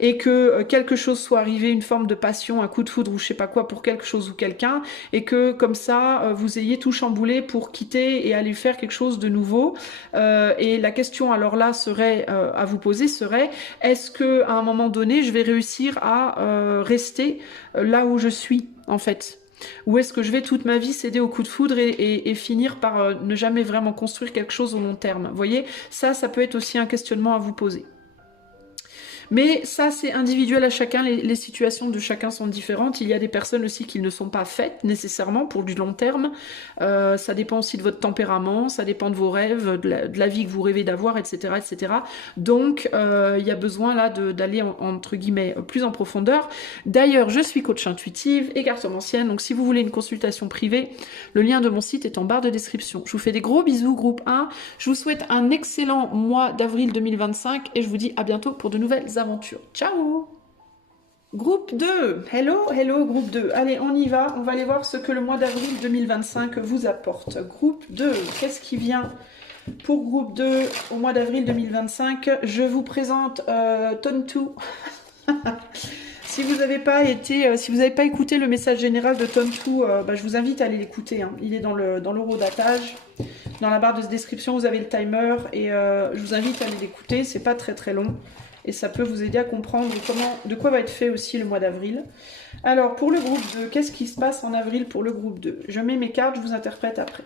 Et que quelque chose soit arrivé, une forme de passion, un coup de foudre ou je sais pas quoi pour quelque chose ou quelqu'un, et que comme ça vous ayez tout chamboulé pour quitter et aller faire quelque chose de nouveau. Et la question alors là serait à vous poser serait: est-ce que à un moment donné je vais réussir à rester là où je suis en fait, ou est-ce que je vais toute ma vie céder au coup de foudre et finir par ne jamais vraiment construire quelque chose au long terme? Vous voyez, ça peut être aussi un questionnement à vous poser. Mais ça, c'est individuel à chacun, les situations de chacun sont différentes. Il y a des personnes aussi qui ne sont pas faites nécessairement pour du long terme. Ça dépend aussi de votre tempérament, ça dépend de vos rêves, de la vie que vous rêvez d'avoir, etc., etc. Donc, il y a besoin là d'aller entre guillemets plus en profondeur. D'ailleurs, je suis coach intuitive et cartomancienne, donc si vous voulez une consultation privée, le lien de mon site est en barre de description. Je vous fais des gros bisous, groupe 1. Je vous souhaite un excellent mois d'avril 2025 et je vous dis à bientôt pour de nouvelles aventures. Ciao! Groupe 2, hello, hello, groupe 2. Allez, on y va, on va aller voir ce que le mois d'avril 2025 vous apporte. Groupe 2, qu'est-ce qui vient pour groupe 2 au mois d'avril 2025? Je vous présente Tontu. Si vous n'avez pas écouté le message général de Tontu, je vous invite à aller l'écouter. Hein. Il est dans l'horodatage. Dans la barre de description, vous avez le timer et je vous invite à aller l'écouter. C'est pas très très long et ça peut vous aider à comprendre de quoi va être fait aussi le mois d'avril. Alors, pour le groupe 2, qu'est-ce qui se passe en avril pour le groupe 2? Je mets mes cartes, je vous interprète après.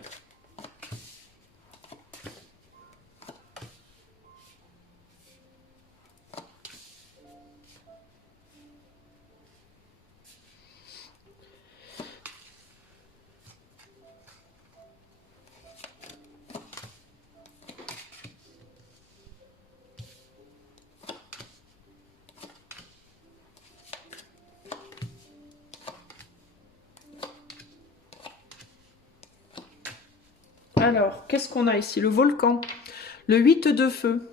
Alors, qu'est-ce qu'on a ici? Le volcan. Le 8 de feu.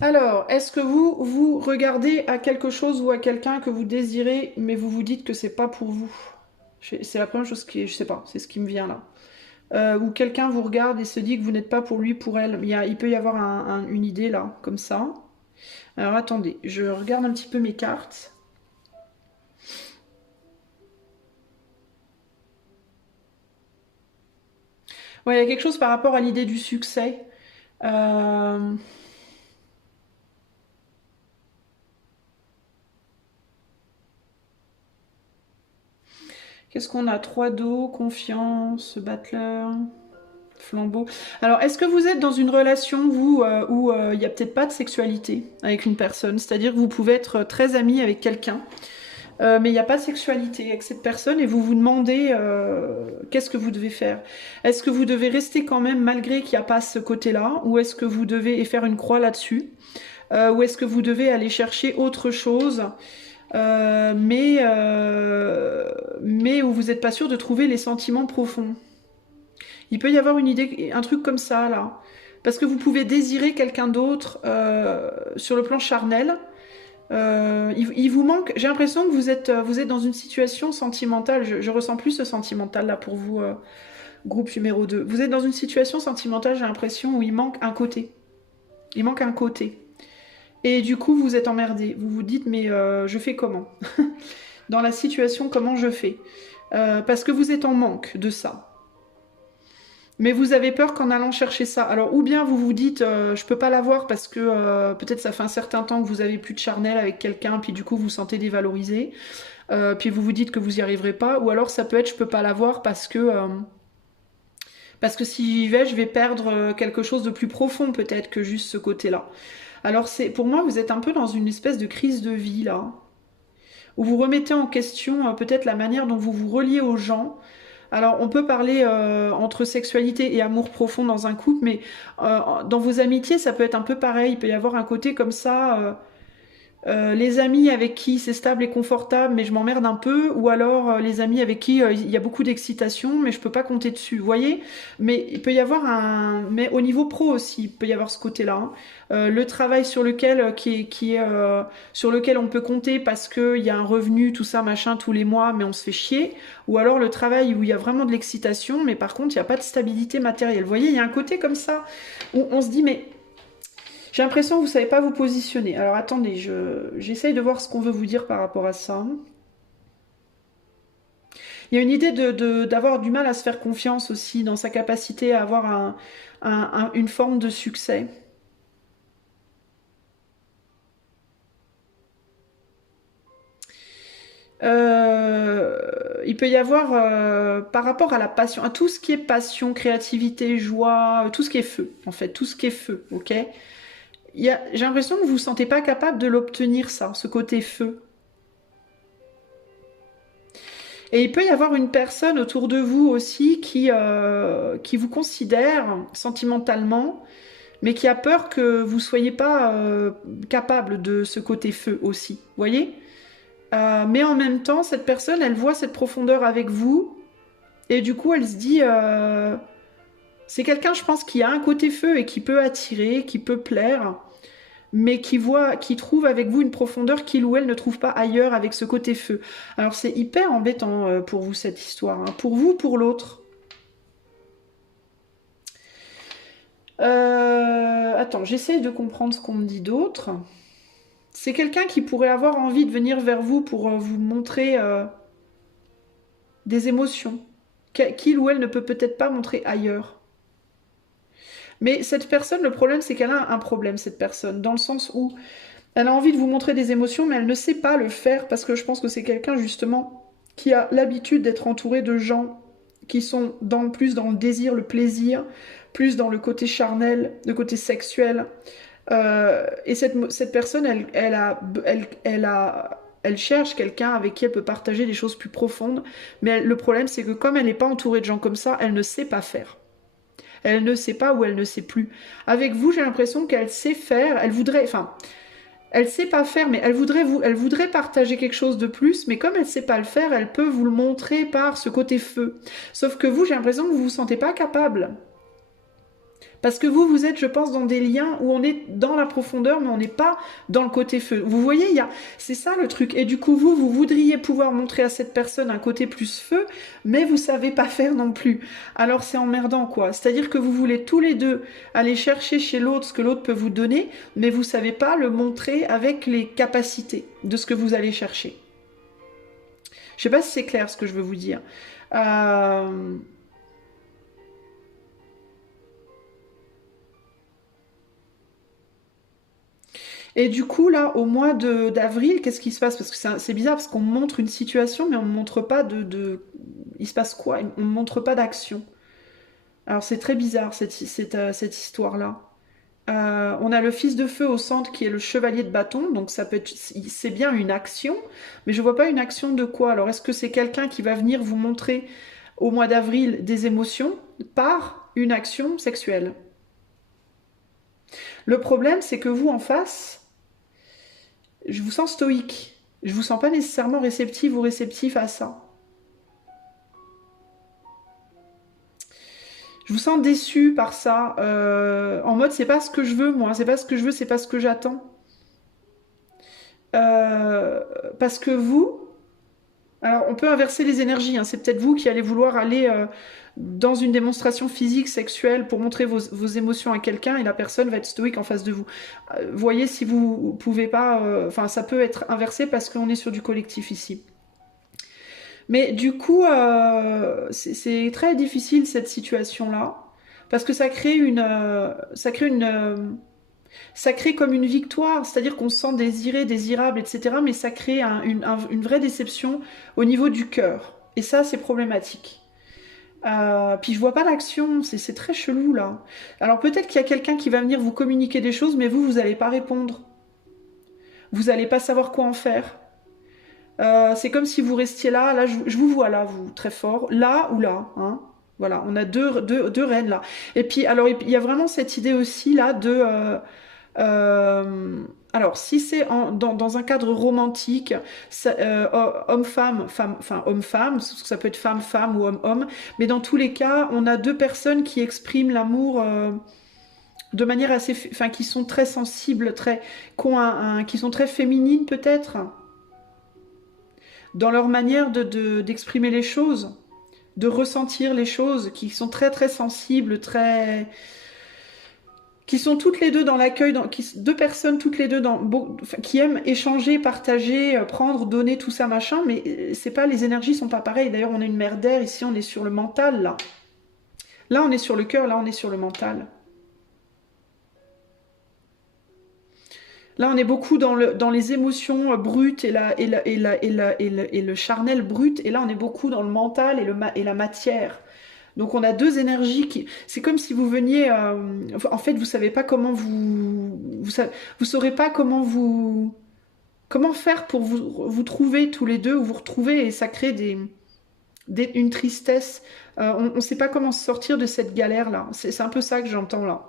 Alors, est-ce que vous regardez à quelque chose ou à quelqu'un que vous désirez, mais vous vous dites que c'est pas pour vous? C'est la première chose je sais pas, c'est ce qui me vient là. Ou quelqu'un vous regarde et se dit que vous n'êtes pas pour lui, pour elle. Il peut y avoir une idée là, comme ça. Alors attendez, je regarde un petit peu mes cartes. Ouais, il y a quelque chose par rapport à l'idée du succès. Qu'est-ce qu'on a? 3 d'eau, confiance, battleur, flambeau. Alors, est-ce que vous êtes dans une relation, vous, où il n'y a peut-être pas de sexualité avec une personne? C'est-à-dire que vous pouvez être très ami avec quelqu'un, mais il n'y a pas de sexualité avec cette personne et vous vous demandez qu'est-ce que vous devez faire. Est-ce que vous devez rester quand même malgré qu'il n'y a pas ce côté-là, ou est-ce que vous devez faire une croix là-dessus, ou est-ce que vous devez aller chercher autre chose, mais où vous n'êtes pas sûr de trouver les sentiments profonds? Il peut y avoir une idée, un truc comme ça là, parce que vous pouvez désirer quelqu'un d'autre sur le plan charnel. Il vous manque, j'ai l'impression que vous êtes dans une situation sentimentale, je ressens plus ce sentimental là pour vous, groupe numéro 2. Vous êtes dans une situation sentimentale, j'ai l'impression, où il manque un côté. Il manque un côté. Et du coup, vous êtes emmerdé. Vous vous dites, mais je fais comment? Dans la situation, comment je fais? Parce que vous êtes en manque de ça. Mais vous avez peur qu'en allant chercher ça, alors ou bien vous vous dites je peux pas l'avoir parce que peut-être ça fait un certain temps que vous avez plus de charnel avec quelqu'un, puis du coup vous vous sentez dévalorisé, puis vous vous dites que vous y arriverez pas, ou alors ça peut être je peux pas l'avoir parce que si j'y vais, je vais perdre quelque chose de plus profond peut-être que juste ce côté-là. Alors pour moi vous êtes un peu dans une espèce de crise de vie là, où vous remettez en question peut-être la manière dont vous vous reliez aux gens. Alors, on peut parler entre sexualité et amour profond dans un couple, mais dans vos amitiés, ça peut être un peu pareil. Il peut y avoir un côté comme ça, les amis avec qui c'est stable et confortable, mais je m'emmerde un peu, ou alors les amis avec qui il y a beaucoup d'excitation, mais je peux pas compter dessus. Vous voyez? Mais il peut y avoir mais au niveau pro aussi, il peut y avoir ce côté-là. Hein. Le travail sur lequel sur lequel on peut compter parce que il y a un revenu, tout ça, machin, tous les mois, mais on se fait chier. Ou alors le travail où il y a vraiment de l'excitation, mais par contre il n'y a pas de stabilité matérielle. Vous voyez, il y a un côté comme ça où on se dit mais j'ai l'impression que vous ne savez pas vous positionner. Alors attendez, j'essaye de voir ce qu'on veut vous dire par rapport à ça. Il y a une idée d'avoir du mal à se faire confiance aussi dans sa capacité à avoir une forme de succès. Il peut y avoir par rapport à la passion, à tout ce qui est passion, créativité, joie, tout ce qui est feu, en fait, tout ce qui est feu, ok? j'ai l'impression que vous ne vous sentez pas capable de l'obtenir, ça, ce côté feu. Et il peut y avoir une personne autour de vous aussi qui vous considère sentimentalement, mais qui a peur que vous ne soyez pas capable de ce côté feu aussi. Vous voyez? Mais en même temps, cette personne, elle voit cette profondeur avec vous, et du coup, elle se dit, c'est quelqu'un, je pense, qui a un côté feu et qui peut attirer, qui peut plaire, mais qui trouve avec vous une profondeur qu'il ou elle ne trouve pas ailleurs avec ce côté feu. Alors c'est hyper embêtant pour vous cette histoire, hein. Pour vous, pour l'autre. Attends, j'essaye de comprendre ce qu'on me dit d'autre. C'est quelqu'un qui pourrait avoir envie de venir vers vous pour vous montrer des émotions qu'il ou elle ne peut peut-être pas montrer ailleurs. Mais cette personne, le problème, c'est qu'elle a un problème, cette personne, dans le sens où elle a envie de vous montrer des émotions, mais elle ne sait pas le faire parce que je pense que c'est quelqu'un, justement, qui a l'habitude d'être entouré de gens qui sont plus dans le désir, le plaisir, plus dans le côté charnel, le côté sexuel. Et cette personne, elle cherche quelqu'un avec qui elle peut partager des choses plus profondes, mais le problème, c'est que comme elle n'est pas entourée de gens comme ça, elle ne sait pas faire. Elle ne sait pas ou elle ne sait plus. Avec vous, j'ai l'impression qu'elle sait faire, elle voudrait, enfin, elle sait pas faire, mais elle voudrait partager quelque chose de plus, mais comme elle sait pas le faire, elle peut vous le montrer par ce côté feu. Sauf que vous, j'ai l'impression que vous vous sentez pas capable. Parce que vous êtes, je pense, dans des liens où on est dans la profondeur, mais on n'est pas dans le côté feu. Vous voyez, c'est ça le truc. Et du coup, vous voudriez pouvoir montrer à cette personne un côté plus feu, mais vous savez pas faire non plus. Alors c'est emmerdant, quoi. C'est-à-dire que vous voulez tous les deux aller chercher chez l'autre ce que l'autre peut vous donner, mais vous savez pas le montrer avec les capacités de ce que vous allez chercher. Je sais pas si c'est clair ce que je veux vous dire. Et du coup, là, au mois d'avril, qu'est-ce qui se passe? Parce que c'est bizarre, parce qu'on montre une situation, mais on ne montre pas Il se passe quoi? On ne montre pas d'action. Alors c'est très bizarre, cette histoire-là. On a le fils de feu au centre qui est le chevalier de bâton, donc ça peut être, c'est bien une action, mais je vois pas une action de quoi. Alors est-ce que c'est quelqu'un qui va venir vous montrer au mois d'avril des émotions par une action sexuelle? Le problème, c'est que vous, en face, je vous sens stoïque. Je vous sens pas nécessairement réceptive ou réceptif à ça. Je vous sens déçu par ça. En mode, c'est pas ce que je veux, moi. C'est pas ce que je veux, c'est pas ce que j'attends. Parce que vous... Alors, on peut inverser les énergies, hein. C'est peut-être vous qui allez vouloir aller dans une démonstration physique, sexuelle, pour montrer vos émotions à quelqu'un, et la personne va être stoïque en face de vous. Voyez si vous pouvez pas... Enfin, ça peut être inversé parce qu'on est sur du collectif ici. Mais du coup, c'est très difficile cette situation-là, parce que ça crée comme une victoire, c'est-à-dire qu'on se sent désiré, désirable, etc. Mais ça crée une vraie déception au niveau du cœur. Et ça, c'est problématique. Puis je vois pas d'action, c'est très chelou là. Alors peut-être qu'il y a quelqu'un qui va venir vous communiquer des choses, mais vous n'allez pas répondre. Vous n'allez pas savoir quoi en faire. C'est comme si vous restiez là, je vous vois là, vous, très fort, là ou là, hein. Voilà, on a deux reines là. Et puis, alors, il y a vraiment cette idée aussi là alors, si c'est dans un cadre romantique, homme-femme, enfin homme-femme, ça peut être femme-femme ou homme-homme, mais dans tous les cas, on a deux personnes qui expriment l'amour de manière assez, enfin, qui sont très sensibles, qui sont très féminines peut-être, dans leur manière d'exprimer les choses, de ressentir les choses, qui sont très très sensibles, qui sont toutes les deux dans l'accueil, deux personnes toutes les deux qui aiment échanger, partager, prendre, donner, tout ça machin, mais c'est pas, les énergies sont pas pareilles. D'ailleurs, on est une mer d'air, ici on est sur le mental là. Là on est sur le cœur, là on est sur le mental. Là, on est beaucoup dans les émotions brutes et le charnel brut. Et là, on est beaucoup dans le mental et la matière. Donc on a deux énergies qui... C'est comme si vous veniez... En fait, vous savez pas comment vous saurez pas comment vous... Comment faire pour vous trouver tous les deux, ou vous retrouver, et ça crée une tristesse. On ne sait pas comment se sortir de cette galère-là. C'est un peu ça que j'entends là.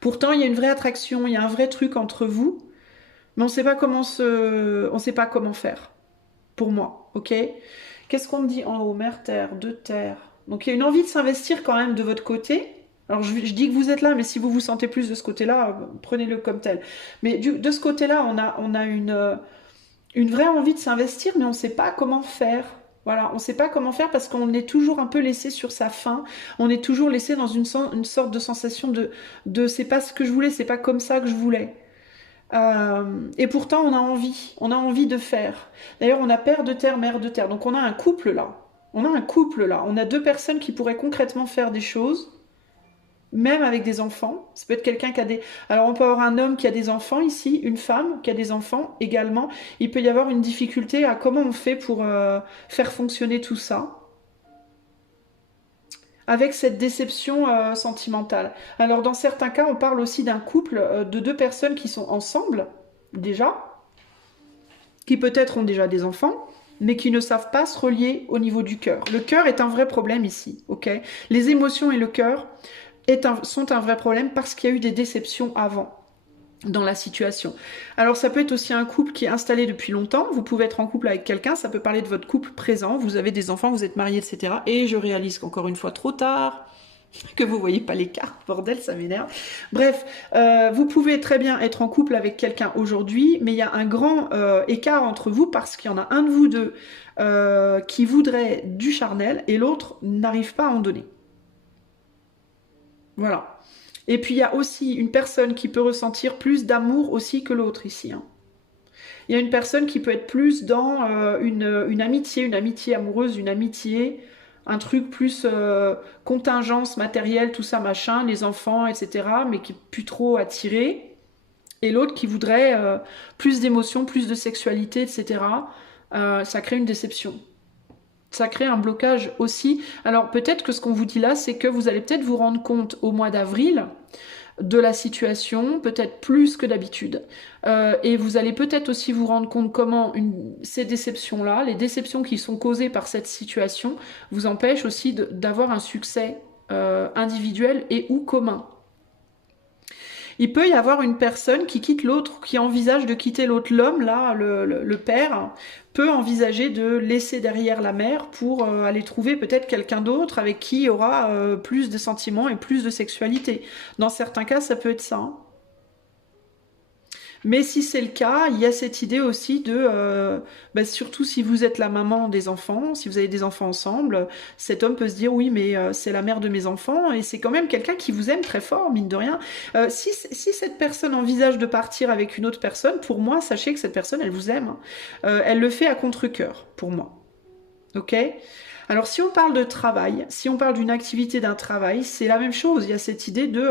Pourtant, il y a une vraie attraction, il y a un vrai truc entre vous, mais on ne sait pas comment faire. Pour moi, ok? Qu'est-ce qu'on me dit en haut? Mer, terre, deux terres. Donc il y a une envie de s'investir quand même de votre côté. Alors je dis que vous êtes là, mais si vous vous sentez plus de ce côté-là, prenez-le comme tel. Mais de ce côté-là, on a une vraie envie de s'investir, mais on ne sait pas comment faire. Voilà, on ne sait pas comment faire parce qu'on est toujours un peu laissé sur sa faim. On est toujours laissé dans une sorte de sensation de c'est pas ce que je voulais, c'est pas comme ça que je voulais. Et pourtant, on a envie de faire. D'ailleurs, on a père de terre, mère de terre. Donc, on a un couple là. On a un couple là. On a deux personnes qui pourraient concrètement faire des choses, même avec des enfants. Ça peut être quelqu'un qui a des... Alors, on peut avoir un homme qui a des enfants ici, une femme qui a des enfants également. Il peut y avoir une difficulté à comment on fait pour faire fonctionner tout ça avec cette déception sentimentale. Alors dans certains cas, on parle aussi d'un couple de deux personnes qui sont ensemble, déjà, qui peut-être ont déjà des enfants, mais qui ne savent pas se relier au niveau du cœur. Le cœur est un vrai problème ici, ok? Les émotions et le cœur sont un vrai problème parce qu'il y a eu des déceptions avant dans la situation. Alors ça peut être aussi un couple qui est installé depuis longtemps, vous pouvez être en couple avec quelqu'un, ça peut parler de votre couple présent, vous avez des enfants, vous êtes mariés, etc. Et je réalise qu'encore une fois trop tard, que vous voyez pas l'écart, bordel, ça m'énerve. Bref, vous pouvez très bien être en couple avec quelqu'un aujourd'hui, mais il y a un grand écart entre vous parce qu'il y en a un de vous deux qui voudrait du charnel et l'autre n'arrive pas à en donner. Voilà. Et puis il y a aussi une personne qui peut ressentir plus d'amour aussi que l'autre ici. Hein. Il y a une personne qui peut être plus dans une amitié amoureuse, une amitié, un truc plus contingence matérielle, tout ça, machin, les enfants, etc., mais qui est plus trop attiré. Et l'autre qui voudrait plus d'émotions, plus de sexualité, etc. Ça crée une déception. Ça crée un blocage aussi. Alors peut-être que ce qu'on vous dit là, c'est que vous allez peut-être vous rendre compte au mois d'avril de la situation, peut-être plus que d'habitude. Et vous allez peut-être aussi vous rendre compte comment ces déceptions-là, les déceptions qui sont causées par cette situation, vous empêchent aussi d'avoir un succès individuel et ou commun. Il peut y avoir une personne qui quitte l'autre, qui envisage de quitter l'autre. L'homme, là, le père, peut envisager de laisser derrière la mère pour aller trouver peut-être quelqu'un d'autre avec qui il y aura plus de sentiments et plus de sexualité. Dans certains cas, ça peut être ça. Hein. Mais si c'est le cas, il y a cette idée aussi de, surtout si vous êtes la maman des enfants, si vous avez des enfants ensemble, cet homme peut se dire oui, mais c'est la mère de mes enfants et c'est quand même quelqu'un qui vous aime très fort, mine de rien. Si cette personne envisage de partir avec une autre personne, pour moi, sachez que cette personne, elle vous aime. Elle le fait à contre-cœur, pour moi. Ok ? Alors si on parle de travail, si on parle d'une activité, d'un travail, c'est la même chose. Il y a cette idée de...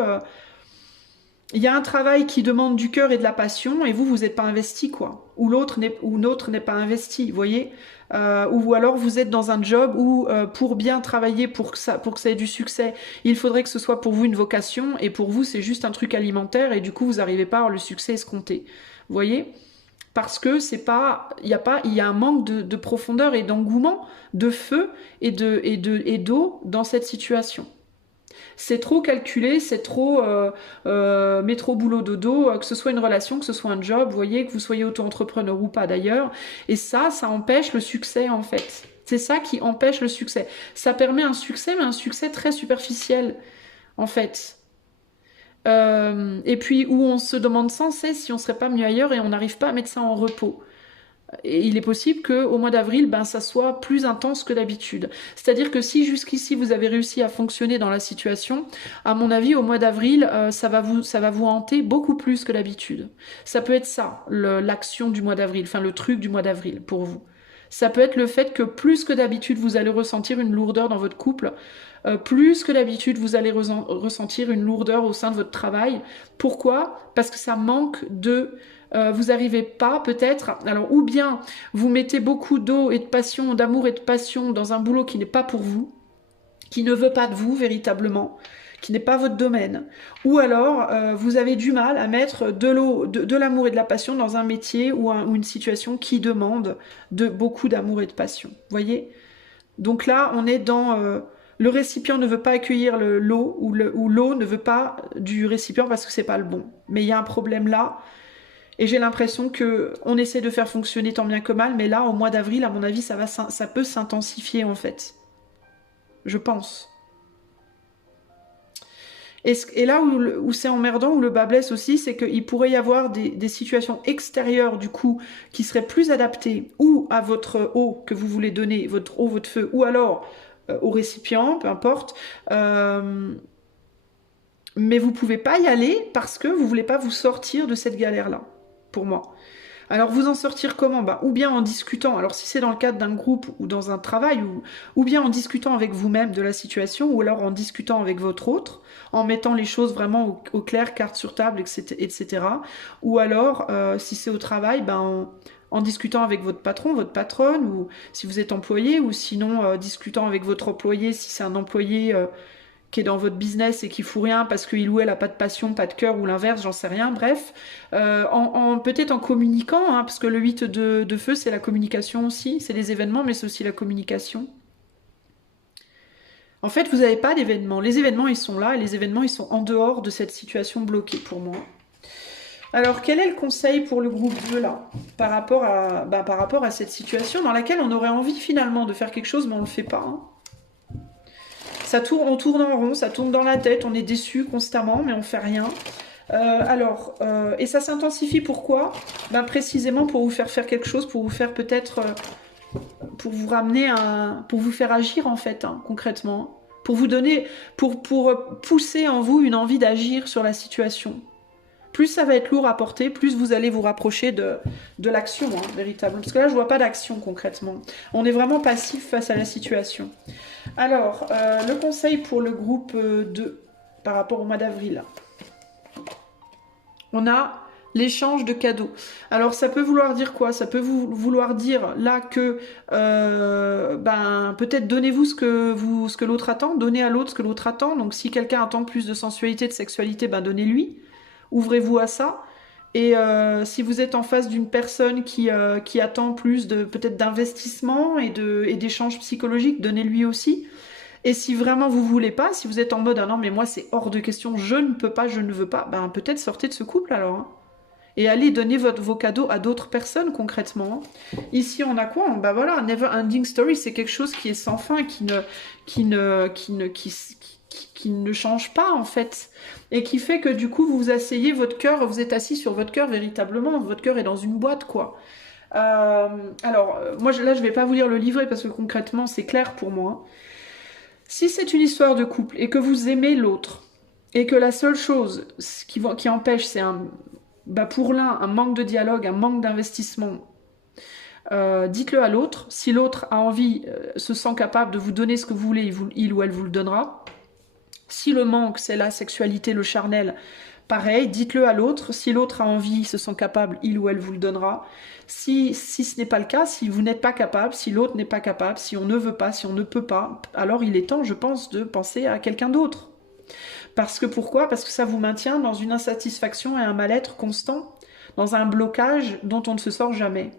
il y a un travail qui demande du cœur et de la passion et vous n'êtes pas investi, quoi. Ou l'autre n'est pas investi, vous voyez. Ou alors vous êtes dans un job où pour bien travailler, pour que ça ait du succès, il faudrait que ce soit pour vous une vocation et pour vous c'est juste un truc alimentaire et du coup vous n'arrivez pas à avoir le succès escompté. Vous voyez ? Parce que c'est pas, il y a un manque de profondeur et d'engouement, de feu et d'eau dans cette situation. C'est trop calculé, c'est trop métro boulot dodo, que ce soit une relation, que ce soit un job, vous voyez, que vous soyez auto-entrepreneur ou pas d'ailleurs. Et ça empêche le succès en fait. C'est ça qui empêche le succès. Ça permet un succès, mais un succès très superficiel en fait. Et puis où on se demande sans cesse si on serait pas mieux ailleurs et on n'arrive pas à mettre ça en repos. Et il est possible qu'au mois d'avril, ça soit plus intense que d'habitude. C'est-à-dire que si jusqu'ici vous avez réussi à fonctionner dans la situation, à mon avis, au mois d'avril, ça va vous hanter beaucoup plus que d'habitude. Ça peut être ça, l'action du mois d'avril, enfin le truc du mois d'avril pour vous. Ça peut être le fait que plus que d'habitude, vous allez ressentir une lourdeur dans votre couple. Plus que d'habitude, vous allez ressentir une lourdeur au sein de votre travail. Pourquoi ? Parce que ça manque de... vous n'arrivez pas peut-être, alors ou bien vous mettez beaucoup d'eau et de passion, d'amour et de passion dans un boulot qui n'est pas pour vous, qui ne veut pas de vous véritablement, qui n'est pas votre domaine. Ou alors, vous avez du mal à mettre de l'amour et de la passion dans un métier ou une situation qui demande beaucoup d'amour et de passion. Vous voyez? Donc là, on est dans... le récipient ne veut pas accueillir l'eau, ou l'eau ne veut pas du récipient parce que c'est pas le bon. Mais il y a un problème là, et j'ai l'impression qu'on essaie de faire fonctionner tant bien que mal, mais là, au mois d'avril, à mon avis, ça peut s'intensifier en fait. Je pense. Et là où c'est emmerdant, où le bas blesse aussi, c'est qu'il pourrait y avoir des situations extérieures, du coup, qui seraient plus adaptées, ou à votre eau que vous voulez donner, votre eau, votre feu, ou alors au récipient, peu importe. Mais vous pouvez pas y aller parce que vous voulez pas vous sortir de cette galère-là, pour moi. Alors, vous en sortir comment? Ou bien en discutant, alors si c'est dans le cadre d'un groupe ou dans un travail, ou bien en discutant avec vous-même de la situation, ou alors en discutant avec votre autre, en mettant les choses vraiment au clair, carte sur table, etc. Ou alors, si c'est au travail, en discutant avec votre patron, votre patronne, ou si vous êtes employé, ou sinon discutant avec votre employé, si c'est un employé... qui est dans votre business et qui fout rien parce qu'il ou elle a pas de passion, pas de cœur, ou l'inverse, j'en sais rien, bref. Peut-être en communiquant, hein, parce que le 8 de feu, c'est la communication aussi, c'est les événements, mais c'est aussi la communication. En fait, vous n'avez pas d'événements. Les événements, ils sont là, et les événements, ils sont en dehors de cette situation bloquée pour moi. Alors, quel est le conseil pour le groupe 2, là, par rapport à cette situation dans laquelle on aurait envie, finalement, de faire quelque chose, mais on ne le fait pas, hein. On tourne en rond, ça tourne dans la tête, on est déçu constamment, mais on fait rien. Et ça s'intensifie pourquoi? Précisément pour vous faire quelque chose, pour vous faire peut-être... pour vous ramener pour vous faire agir en fait, hein, concrètement. Pour vous donner... Pour pousser en vous une envie d'agir sur la situation. Plus ça va être lourd à porter, plus vous allez vous rapprocher de l'action, hein, véritablement. Parce que là, je vois pas d'action concrètement. On est vraiment passif face à la situation. Alors, le conseil pour le groupe 2, par rapport au mois d'avril. On a l'échange de cadeaux. Alors, ça peut vouloir dire quoi? Ça peut vouloir dire, là, que peut-être donnez-vous ce que l'autre attend, donnez à l'autre ce que l'autre attend. Donc, si quelqu'un attend plus de sensualité, de sexualité, donnez-lui. Ouvrez-vous à ça. Et si vous êtes en face d'une personne qui attend plus peut-être d'investissement et d'échanges psychologiques, donnez-lui aussi. Et si vraiment vous voulez pas, si vous êtes en mode ah non mais moi c'est hors de question, je ne peux pas, je ne veux pas, peut-être sortez de ce couple alors. Hein. Et allez donner vos cadeaux à d'autres personnes concrètement. Ici on a quoi? Voilà, never ending story, c'est quelque chose qui est sans fin, qui ne change pas en fait, et qui fait que du coup vous vous asseyez votre cœur, vous êtes assis sur votre cœur véritablement, votre cœur est dans une boîte quoi. Moi là je vais pas vous lire le livret parce que concrètement c'est clair pour moi. Si c'est une histoire de couple et que vous aimez l'autre et que la seule chose qui empêche c'est pour l'un un manque de dialogue, un manque d'investissement, dites-le à l'autre. Si l'autre a envie, se sent capable de vous donner ce que vous voulez, il ou elle vous le donnera. Si le manque, c'est la sexualité, le charnel, pareil, dites-le à l'autre. Si l'autre a envie, se sent capable, il ou elle vous le donnera. Si ce n'est pas le cas, si vous n'êtes pas capable, si l'autre n'est pas capable, si on ne veut pas, si on ne peut pas, alors il est temps, je pense, de penser à quelqu'un d'autre. Pourquoi? Parce que ça vous maintient dans une insatisfaction et un mal-être constant, dans un blocage dont on ne se sort jamais.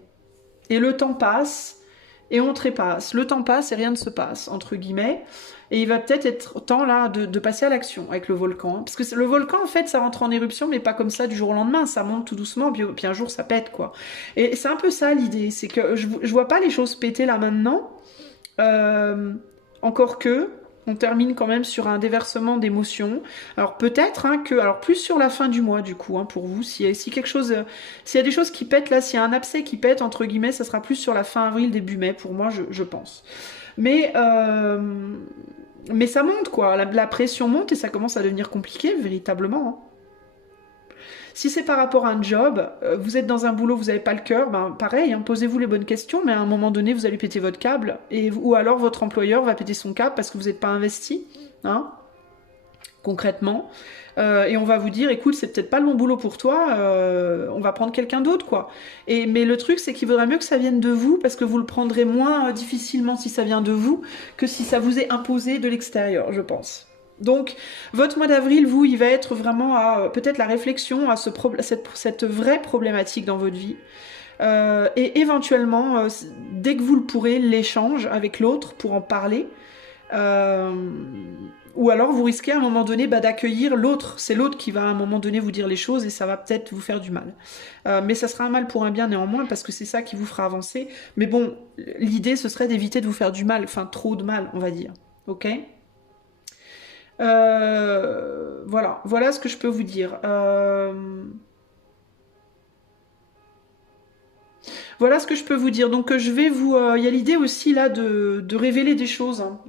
Et le temps passe, et on trépasse. Le temps passe et rien ne se passe, entre guillemets. Et il va peut-être être temps là de passer à l'action avec le volcan. Parce que le volcan, en fait, ça rentre en éruption, mais pas comme ça du jour au lendemain. Ça monte tout doucement, puis un jour, ça pète, quoi. Et c'est un peu ça l'idée. C'est que je vois pas les choses péter là maintenant. Encore que, on termine quand même sur un déversement d'émotions. Alors peut-être alors plus sur la fin du mois du coup, pour vous, s'il y a des choses qui pètent là, s'il y a un abcès qui pète entre guillemets, ça sera plus sur la fin avril, début mai pour moi, je pense. Mais ça monte quoi, la pression monte et ça commence à devenir compliqué véritablement. Si c'est par rapport à un job, vous êtes dans un boulot, vous n'avez pas le cœur, pareil, posez-vous les bonnes questions, mais à un moment donné, vous allez péter votre câble, ou alors votre employeur va péter son câble parce que vous n'êtes pas investi. concrètement. Et on va vous dire, écoute, c'est peut-être pas le bon boulot pour toi, on va prendre quelqu'un d'autre, quoi. Mais le truc, c'est qu'il vaudrait mieux que ça vienne de vous, parce que vous le prendrez moins difficilement si ça vient de vous, que si ça vous est imposé de l'extérieur, je pense. Donc, votre mois d'avril, vous, il va être vraiment à peut-être la réflexion à cette vraie problématique dans votre vie. Et éventuellement, dès que vous le pourrez, l'échange avec l'autre pour en parler. Ou alors vous risquez à un moment donné d'accueillir l'autre. C'est l'autre qui va à un moment donné vous dire les choses et ça va peut-être vous faire du mal. Mais ça sera un mal pour un bien néanmoins parce que c'est ça qui vous fera avancer. Mais bon, l'idée ce serait d'éviter de vous faire du mal, enfin trop de mal on va dire. Ok ? Voilà ce que je peux vous dire. Voilà ce que je peux vous dire. Donc je vais vous... Il y a l'idée aussi là de révéler des choses. Hein.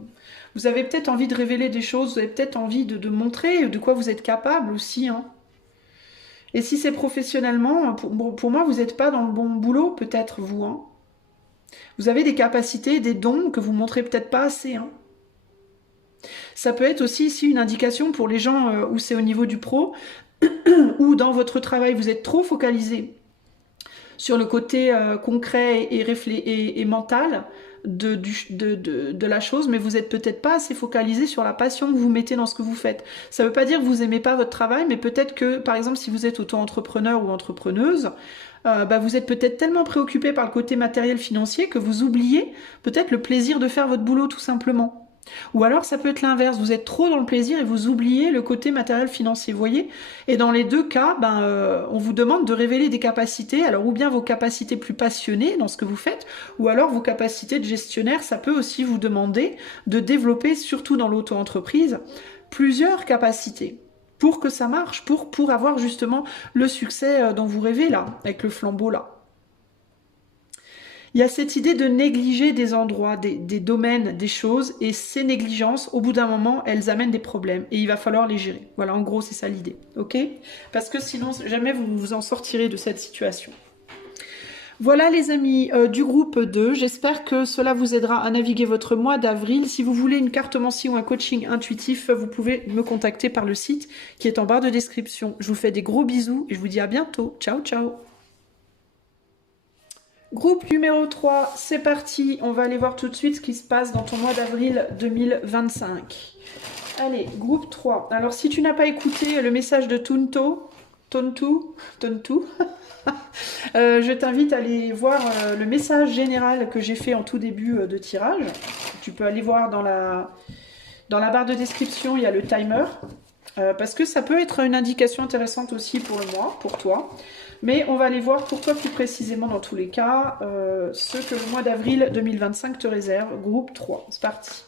Vous avez peut-être envie de révéler des choses, vous avez peut-être envie de montrer de quoi vous êtes capable aussi. Hein. Et si c'est professionnellement, pour moi, vous n'êtes pas dans le bon boulot, peut-être vous. Hein. Vous avez des capacités, des dons que vous montrez peut-être pas assez. Hein. Ça peut être aussi ici une indication pour les gens où c'est au niveau du pro, ou dans votre travail, vous êtes trop focalisé sur le côté concret et mental de la chose, mais vous n'êtes peut-être pas assez focalisé sur la passion que vous mettez dans ce que vous faites. Ça ne veut pas dire que vous n'aimez pas votre travail, mais peut-être que, par exemple, si vous êtes auto-entrepreneur ou entrepreneuse, vous êtes peut-être tellement préoccupé par le côté matériel financier que vous oubliez peut-être le plaisir de faire votre boulot tout simplement. Ou alors ça peut être l'inverse, vous êtes trop dans le plaisir et vous oubliez le côté matériel financier, vous voyez. Et dans les deux cas, on vous demande de révéler des capacités, alors ou bien vos capacités plus passionnées dans ce que vous faites, ou alors vos capacités de gestionnaire, ça peut aussi vous demander de développer, surtout dans l'auto-entreprise, plusieurs capacités pour que ça marche, pour avoir justement le succès dont vous rêvez là, avec le flambeau là. Il y a cette idée de négliger des endroits, des domaines, des choses, et ces négligences, au bout d'un moment, elles amènent des problèmes, et il va falloir les gérer. Voilà, en gros, c'est ça l'idée, ok? Parce que sinon, jamais vous vous en sortirez de cette situation. Voilà les amis du groupe 2, j'espère que cela vous aidera à naviguer votre mois d'avril. Si vous voulez une cartomancie ou un coaching intuitif, vous pouvez me contacter par le site qui est en barre de description. Je vous fais des gros bisous et je vous dis à bientôt. Ciao, ciao! Groupe numéro 3, c'est parti. On va aller voir tout de suite ce qui se passe dans ton mois d'avril 2025. Allez, groupe 3. Alors, si tu n'as pas écouté le message de Tontu, je t'invite à aller voir le message général que j'ai fait en tout début de tirage. Tu peux aller voir dans la barre de description, il y a le timer. Parce que ça peut être une indication intéressante aussi pour le mois, pour toi. Mais on va aller voir pour toi plus précisément dans tous les cas ce que le mois d'avril 2025 te réserve. Groupe 3, c'est parti.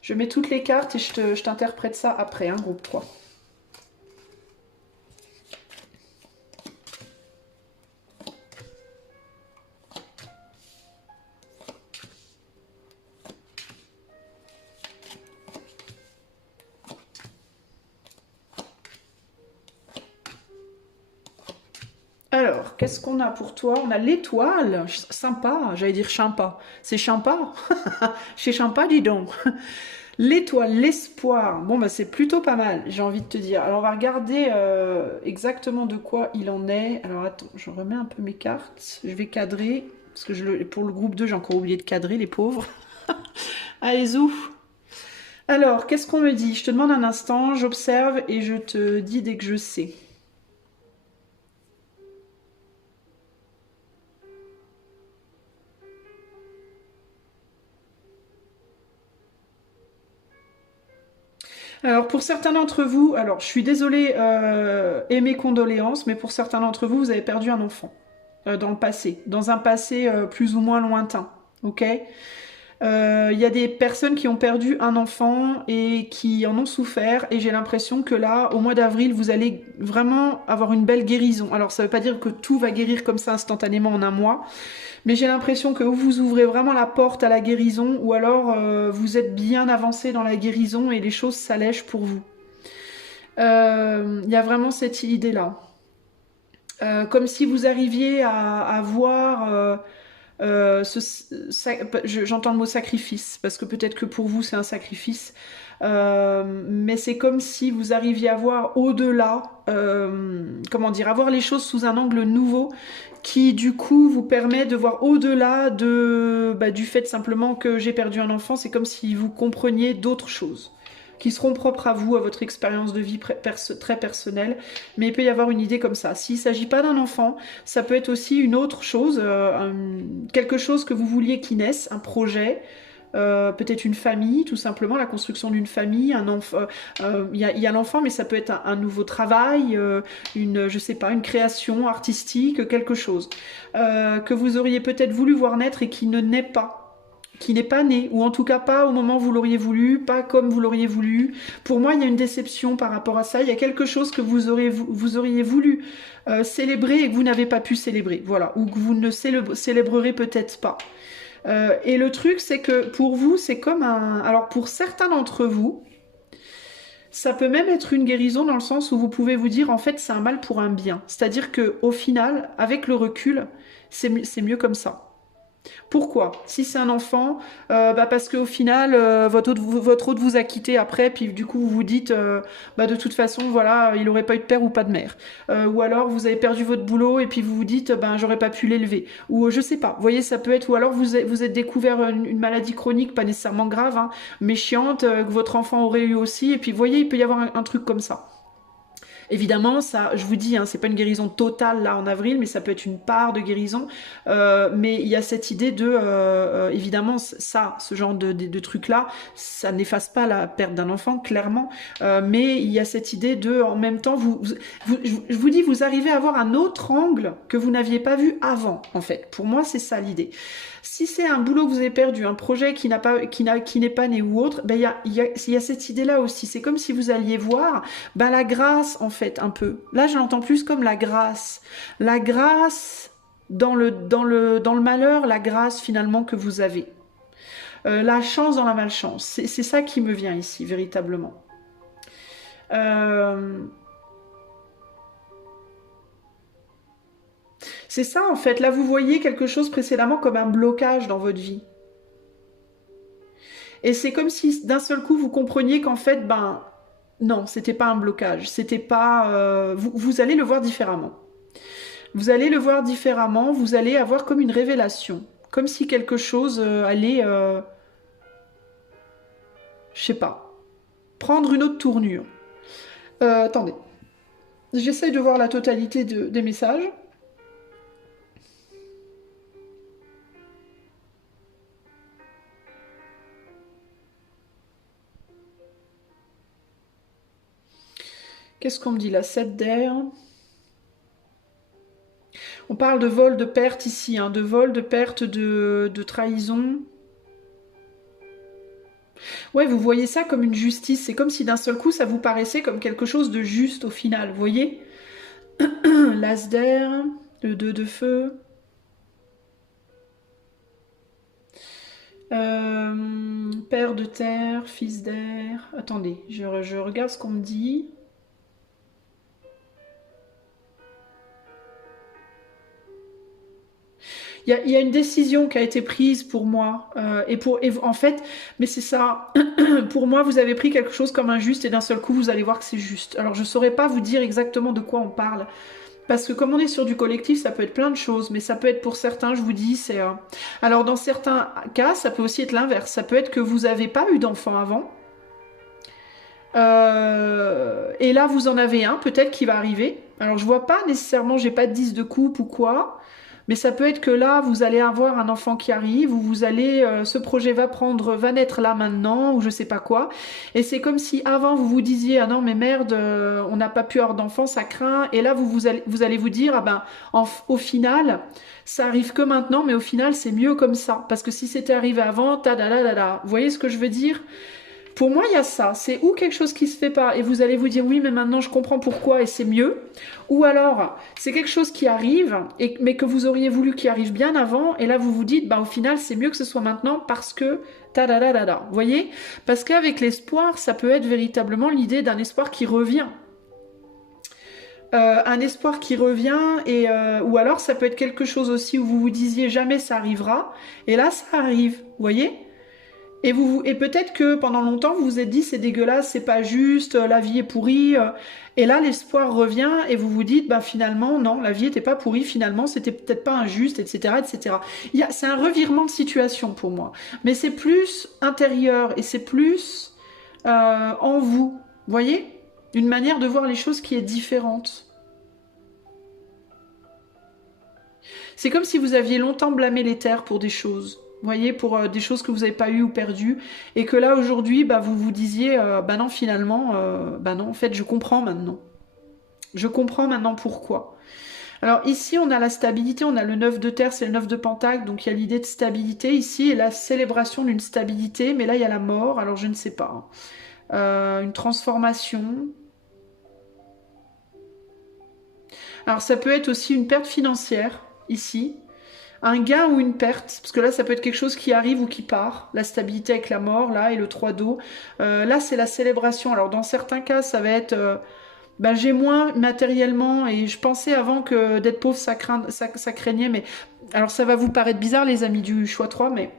Je mets toutes les cartes et je t'interprète ça après, hein, groupe 3. Alors, qu'est-ce qu'on a pour toi? On a l'étoile, sympa, j'allais dire champa. C'est champa? Chez champa, dis donc. L'étoile, l'espoir. Bon, bah c'est plutôt pas mal, j'ai envie de te dire. Alors, on va regarder exactement de quoi il en est. Alors, attends, je remets un peu mes cartes. Je vais cadrer, parce que pour le groupe 2, j'ai encore oublié de cadrer, les pauvres. Allez, zou. Alors, qu'est-ce qu'on me dit? Je te demande un instant, j'observe et je te dis dès que je sais. Alors pour certains d'entre vous, alors je suis désolée et mes condoléances, mais pour certains d'entre vous, vous avez perdu un enfant dans le passé, dans un passé plus ou moins lointain, ok? Il y a des personnes qui ont perdu un enfant et qui en ont souffert, et j'ai l'impression que là, au mois d'avril, vous allez vraiment avoir une belle guérison. Alors ça ne veut pas dire que tout va guérir comme ça instantanément en un mois, mais j'ai l'impression que vous ouvrez vraiment la porte à la guérison, ou alors vous êtes bien avancé dans la guérison et les choses s'allègent pour vous. Il y a vraiment cette idée-là. Comme si vous arriviez à voir J'entends le mot sacrifice, parce que peut-être que pour vous c'est un sacrifice, mais c'est comme si vous arriviez à voir au-delà, comment dire, à voir les choses sous un angle nouveau, qui du coup vous permet de voir au-delà du fait simplement que j'ai perdu un enfant. C'est comme si vous compreniez d'autres choses qui seront propres à vous, à votre expérience de vie très personnelle, mais il peut y avoir une idée comme ça. S'il ne s'agit pas d'un enfant, ça peut être aussi une autre chose, quelque chose que vous vouliez qui naisse, un projet, peut-être une famille, tout simplement, la construction d'une famille, un enfant. Y a l'enfant, mais ça peut être un nouveau travail, je sais pas, une création artistique, quelque chose que vous auriez peut-être voulu voir naître et qui ne naît pas, qui n'est pas né, ou en tout cas pas au moment où vous l'auriez voulu, pas comme vous l'auriez voulu. Pour moi, il y a une déception par rapport à ça. Il y a quelque chose que vous auriez voulu célébrer et que vous n'avez pas pu célébrer, voilà, ou que vous ne célébrerez peut-être pas. Et le truc, c'est que pour vous, c'est comme un... Alors pour certains d'entre vous, ça peut même être une guérison dans le sens où vous pouvez vous dire, en fait, c'est un mal pour un bien. C'est-à-dire que au final, avec le recul, c'est mieux comme ça. Pourquoi? Si c'est un enfant, parce qu'au final, votre autre vous a quitté après, puis du coup vous vous dites, de toute façon, voilà, il n'aurait pas eu de père ou pas de mère. Ou alors vous avez perdu votre boulot et puis vous vous dites, j'aurais pas pu l'élever. Ou je sais pas, vous voyez, ça peut être, ou alors vous êtes découvert une maladie chronique, pas nécessairement grave, hein, mais chiante, que votre enfant aurait eu aussi, et puis vous voyez, il peut y avoir un truc comme ça. Évidemment, ça, je vous dis, hein, c'est pas une guérison totale là en avril, mais ça peut être une part de guérison. Mais il y a cette idée de, évidemment, ça, ce genre de truc-là, ça n'efface pas la perte d'un enfant, clairement. Mais il y a cette idée de, en même temps, je vous dis, vous arrivez à avoir un autre angle que vous n'aviez pas vu avant, en fait. Pour moi, c'est ça l'idée. Si c'est un boulot que vous avez perdu, un projet qui n'est pas né ou autre, il y a cette idée-là aussi. C'est comme si vous alliez voir la grâce, en fait, un peu. Là, je l'entends plus comme la grâce. La grâce dans le malheur, la grâce finalement que vous avez. La chance dans la malchance. C'est ça qui me vient ici, véritablement. C'est ça en fait, là vous voyez quelque chose précédemment comme un blocage dans votre vie. Et c'est comme si d'un seul coup vous compreniez qu'en fait, non, c'était pas un blocage, c'était pas... vous allez le voir différemment. Vous allez le voir différemment, vous allez avoir comme une révélation. Comme si quelque chose allait... je sais pas. Prendre une autre tournure. Attendez. J'essaye de voir la totalité des messages. Qu'est-ce qu'on me dit là? 7 d'air. On parle de vol, de perte ici, hein, de vol, de perte, de trahison. Ouais, vous voyez ça comme une justice. C'est comme si d'un seul coup, ça vous paraissait comme quelque chose de juste au final. Vous voyez? L'as d'air, le 2 de feu. Père de terre, fils d'air. Attendez, je regarde ce qu'on me dit. Il y a une décision qui a été prise pour moi. En fait, mais c'est ça. Pour moi, vous avez pris quelque chose comme injuste et d'un seul coup, vous allez voir que c'est juste. Alors, je ne saurais pas vous dire exactement de quoi on parle. Parce que comme on est sur du collectif, ça peut être plein de choses, mais ça peut être pour certains, je vous dis, c'est... Alors dans certains cas, ça peut aussi être l'inverse. Ça peut être que vous n'avez pas eu d'enfant avant. Et là, vous en avez un, peut-être, qui va arriver. Alors je vois pas nécessairement, j'ai pas de 10 de coupe ou quoi. Mais ça peut être que là, vous allez avoir un enfant qui arrive, ou vous allez, ce projet va naître là maintenant, ou je sais pas quoi. Et c'est comme si avant vous vous disiez, ah non mais merde, on n'a pas pu avoir d'enfant, ça craint. Et là vous allez vous dire, au final, ça arrive que maintenant, mais au final c'est mieux comme ça, parce que si c'était arrivé avant, Vous voyez ce que je veux dire? Pour moi, il y a ça. C'est ou quelque chose qui se fait pas et vous allez vous dire oui, mais maintenant je comprends pourquoi et c'est mieux. Ou alors, c'est quelque chose qui arrive, mais que vous auriez voulu qu'il arrive bien avant. Et là, vous vous dites, au final, c'est mieux que ce soit maintenant parce que... Vous voyez? Parce qu'avec l'espoir, ça peut être véritablement l'idée d'un espoir qui revient. un espoir qui revient, et ou alors ça peut être quelque chose aussi où vous vous disiez jamais ça arrivera, et là ça arrive, vous voyez? Et peut-être que pendant longtemps vous vous êtes dit c'est dégueulasse, c'est pas juste, la vie est pourrie, et là l'espoir revient et vous vous dites bah finalement non, la vie était pas pourrie, finalement c'était peut-être pas injuste, etc., etc. C'est un revirement de situation pour moi, mais c'est plus intérieur et c'est plus en vous, voyez, une manière de voir les choses qui est différente. C'est comme si vous aviez longtemps blâmé les terres pour des choses. Vous voyez, pour des choses que vous n'avez pas eues ou perdues, et que là aujourd'hui, bah, vous vous disiez, bah non, finalement, bah non, en fait, je comprends maintenant. Je comprends maintenant pourquoi. Alors ici, on a la stabilité, on a le 9 de terre, c'est le 9 de pentacle, donc il y a l'idée de stabilité ici, et la célébration d'une stabilité, mais là, il y a la mort, alors je ne sais pas. Une transformation. Alors ça peut être aussi une perte financière, ici. Un gain ou une perte, parce que là ça peut être quelque chose qui arrive ou qui part, la stabilité avec la mort, là, et le 3 d'eau. Là c'est la célébration, alors dans certains cas ça va être, ben, j'ai moins matériellement, et je pensais avant que d'être pauvre ça craignait, mais alors ça va vous paraître bizarre les amis du choix 3, mais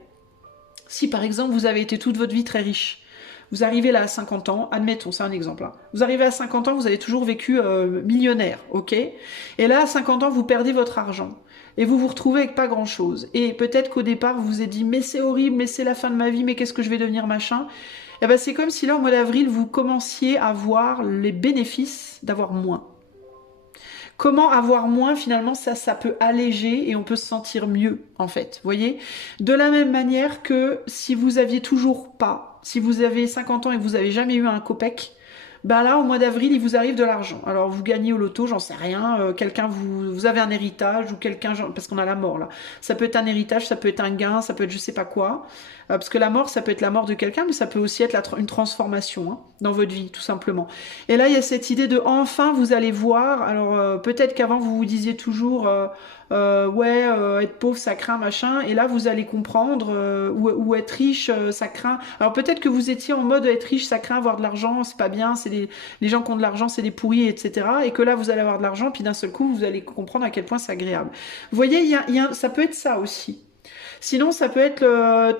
si par exemple vous avez été toute votre vie très riche, vous arrivez là à 50 ans, admettons, c'est un exemple, hein. Vous arrivez à 50 ans, vous avez toujours vécu millionnaire, ok? Et là, à 50 ans, vous perdez votre argent. Et vous vous retrouvez avec pas grand-chose. Et peut-être qu'au départ, vous vous êtes dit, mais c'est horrible, mais c'est la fin de ma vie, mais qu'est-ce que je vais devenir, machin? Et ben c'est comme si là, au mois d'avril, vous commenciez à voir les bénéfices d'avoir moins. Comment avoir moins, finalement, ça peut alléger et on peut se sentir mieux, en fait. Vous voyez? De la même manière que si vous aviez toujours pas, si vous avez 50 ans et que vous avez jamais eu un copec, ben là, au mois d'avril, il vous arrive de l'argent. Alors, vous gagnez au loto, j'en sais rien. Quelqu'un, vous avez un héritage ou quelqu'un, parce qu'on a la mort là. Ça peut être un héritage, ça peut être un gain, ça peut être je sais pas quoi. Parce que la mort, ça peut être la mort de quelqu'un, mais ça peut aussi être une transformation, hein, dans votre vie, tout simplement. Et là, il y a cette idée de enfin, vous allez voir. Alors, peut-être qu'avant, vous vous disiez toujours, ouais, être pauvre, ça craint, machin. Et là, vous allez comprendre, ou être riche, ça craint. Alors, peut-être que vous étiez en mode être riche, ça craint, avoir de l'argent, c'est pas bien, les gens qui ont de l'argent, c'est des pourris, etc. Et que là, vous allez avoir de l'argent, puis d'un seul coup, vous allez comprendre à quel point c'est agréable. Vous voyez, ça peut être ça aussi. Sinon, ça peut être,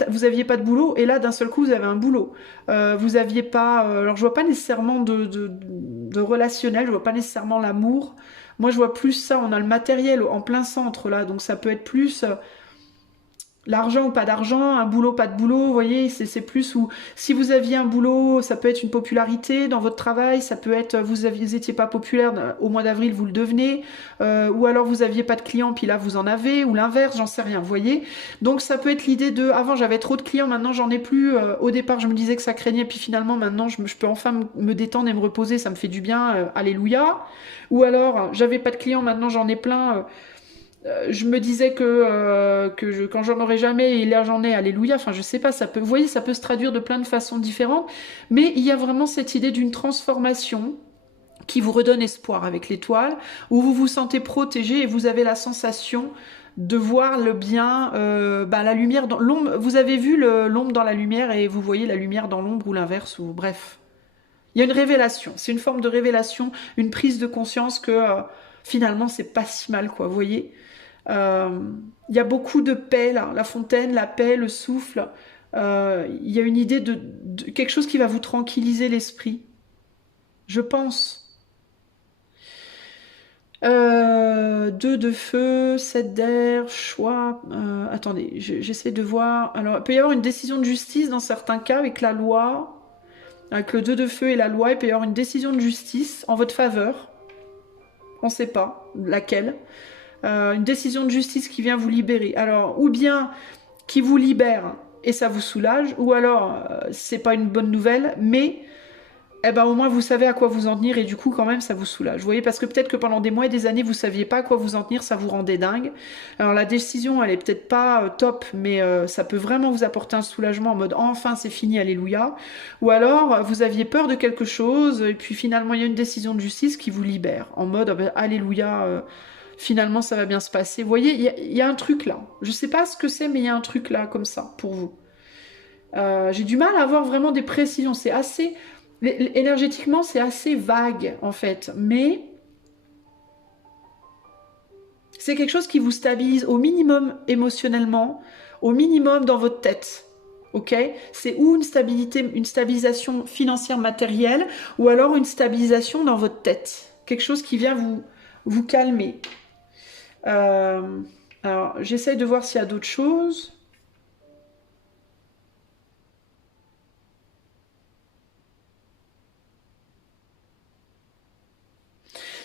vous aviez pas de boulot et là, d'un seul coup, vous avez un boulot. Vous aviez pas, alors je vois pas nécessairement de relationnel, je vois pas nécessairement l'amour. Moi, je vois plus ça. On a le matériel en plein centre là, donc ça peut être plus l'argent ou pas d'argent, un boulot, pas de boulot, vous voyez, c'est plus où si vous aviez un boulot, ça peut être une popularité dans votre travail, ça peut être vous étiez pas populaire au mois d'avril, vous le devenez, ou alors vous aviez pas de clients, puis là vous en avez, ou l'inverse, j'en sais rien, vous voyez. Donc ça peut être l'idée de, avant j'avais trop de clients, maintenant j'en ai plus, au départ je me disais que ça craignait, puis finalement maintenant je peux enfin me détendre et me reposer, ça me fait du bien, alléluia. Ou alors j'avais pas de clients, maintenant j'en ai plein, je me disais que quand j'en aurais jamais, et là j'en ai, alléluia, enfin je sais pas, ça peut, vous voyez, ça peut se traduire de plein de façons différentes, mais il y a vraiment cette idée d'une transformation qui vous redonne espoir avec l'étoile, où vous vous sentez protégé et vous avez la sensation de voir le bien, bah, la lumière dans l'ombre, vous avez vu l'ombre dans la lumière et vous voyez la lumière dans l'ombre ou l'inverse, ou bref. Il y a une révélation, c'est une forme de révélation, une prise de conscience que finalement c'est pas si mal, quoi, vous voyez. Il y a beaucoup de paix là, la fontaine, la paix, le souffle. Il y a une idée de quelque chose qui va vous tranquilliser l'esprit, je pense. 2 de feu, 7 d'air, choix. Attendez, j'essaie de voir. Alors, il peut y avoir une décision de justice dans certains cas avec la loi. Avec le 2 de feu et la loi, il peut y avoir une décision de justice en votre faveur. On ne sait pas laquelle. Une décision de justice qui vient vous libérer. Alors, ou bien qui vous libère et ça vous soulage, ou alors c'est pas une bonne nouvelle, mais eh ben, au moins vous savez à quoi vous en tenir et du coup quand même ça vous soulage. Vous voyez, parce que peut-être que pendant des mois et des années vous saviez pas à quoi vous en tenir, ça vous rendait dingue. Alors la décision elle est peut-être pas top, mais ça peut vraiment vous apporter un soulagement en mode enfin c'est fini, alléluia. Ou alors vous aviez peur de quelque chose et puis finalement il y a une décision de justice qui vous libère en mode ah ben, alléluia. Finalement, ça va bien se passer. Vous voyez, il y a un truc là. Je sais pas ce que c'est, mais il y a un truc là, comme ça, pour vous. J'ai du mal à avoir vraiment des précisions. C'est assez... Énergétiquement, c'est assez vague, en fait. Mais C'est quelque chose qui vous stabilise au minimum émotionnellement, au minimum dans votre tête. Ok? C'est ou une stabilité, une stabilisation financière matérielle, ou alors une stabilisation dans votre tête. Quelque chose qui vient vous calmer. Euh, alors, j'essaye de voir s'il y a d'autres choses.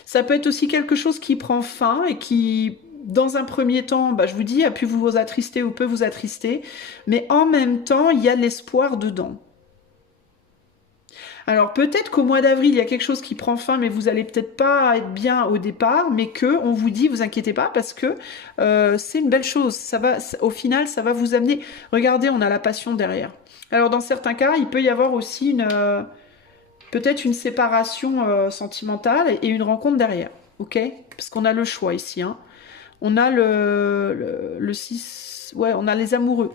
Ça peut être aussi quelque chose qui prend fin et qui, dans un premier temps, bah, je vous dis, a pu vous attrister ou peut vous attrister, mais en même temps, il y a de l'espoir dedans. Alors peut-être qu'au mois d'avril, il y a quelque chose qui prend fin, mais vous allez peut-être pas être bien au départ, mais que on vous dit, vous inquiétez pas, parce que c'est une belle chose. Ça va, au final, ça va vous amener. Regardez, on a la passion derrière. Alors dans certains cas, il peut y avoir aussi peut-être une séparation sentimentale et une rencontre derrière, ok? Parce qu'on a le choix ici, hein. On a le 6, ouais, on a les amoureux.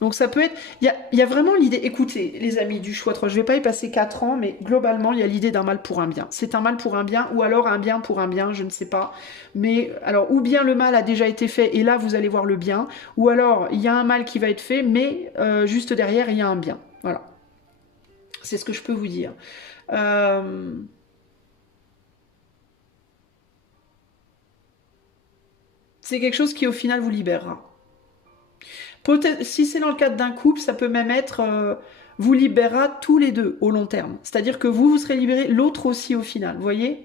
Donc ça peut être, il y a vraiment l'idée, écoutez les amis du choix 3, je vais pas y passer 4 ans, mais globalement il y a l'idée d'un mal pour un bien. C'est un mal pour un bien, ou alors un bien pour un bien, je ne sais pas. Mais alors, ou bien le mal a déjà été fait, et là vous allez voir le bien, ou alors il y a un mal qui va être fait, mais juste derrière il y a un bien. Voilà. C'est ce que je peux vous dire. Euh, c'est quelque chose qui au final vous libérera. Peut-être, si c'est dans le cadre d'un couple, ça peut même être vous libérera tous les deux au long terme. C'est-à-dire que vous serez libéré, l'autre aussi au final, vous voyez.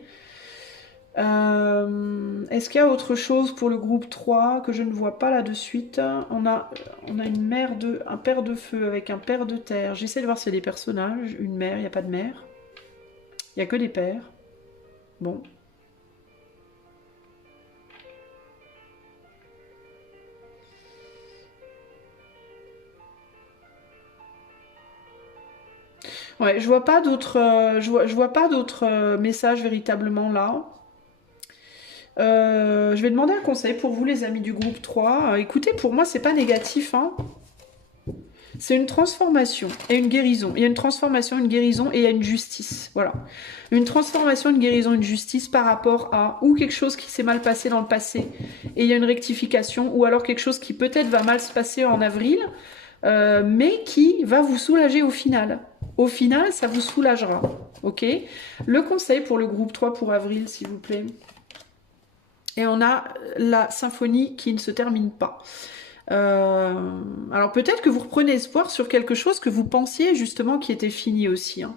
Est-ce qu'il y a autre chose pour le groupe 3 que je ne vois pas là de suite? On a un père de feu avec un père de terre. J'essaie de voir s'il y a des personnages. Une mère, il n'y a pas de mère. Il n'y a que des pères. Bon. Ouais, je vois pas d'autres je vois pas d'autres messages véritablement là. Je vais demander un conseil pour vous, les amis du groupe 3. Écoutez, pour moi, c'est pas négatif, hein. C'est une transformation et une guérison. Il y a une transformation, une guérison et il y a une justice. Voilà. Une transformation, une guérison, une justice par rapport à ou quelque chose qui s'est mal passé dans le passé et il y a une rectification, ou alors quelque chose qui peut-être va mal se passer en avril, mais qui va vous soulager au final. Au final, ça vous soulagera. Ok? Le conseil pour le groupe 3 pour avril, s'il vous plaît. Et on a la symphonie qui ne se termine pas. Alors peut-être que vous reprenez espoir sur quelque chose que vous pensiez justement qui était fini aussi, hein.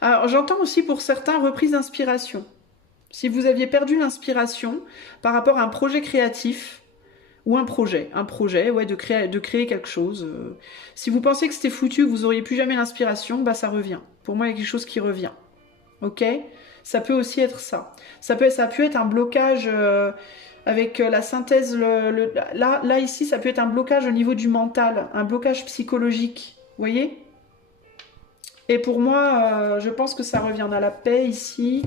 Alors j'entends aussi pour certains reprise d'inspiration. Si vous aviez perdu l'inspiration par rapport à un projet créatif ou un projet, ouais, de créer quelque chose. Si vous pensez que c'était foutu, que vous auriez plus jamais l'inspiration, bah ça revient. Pour moi, il y a quelque chose qui revient. Ok? Ça peut aussi être ça. Ça a pu être un blocage avec la synthèse. Là, ici, ça peut être un blocage au niveau du mental, un blocage psychologique. Vous voyez? Et pour moi, je pense que ça revient. On a la paix ici.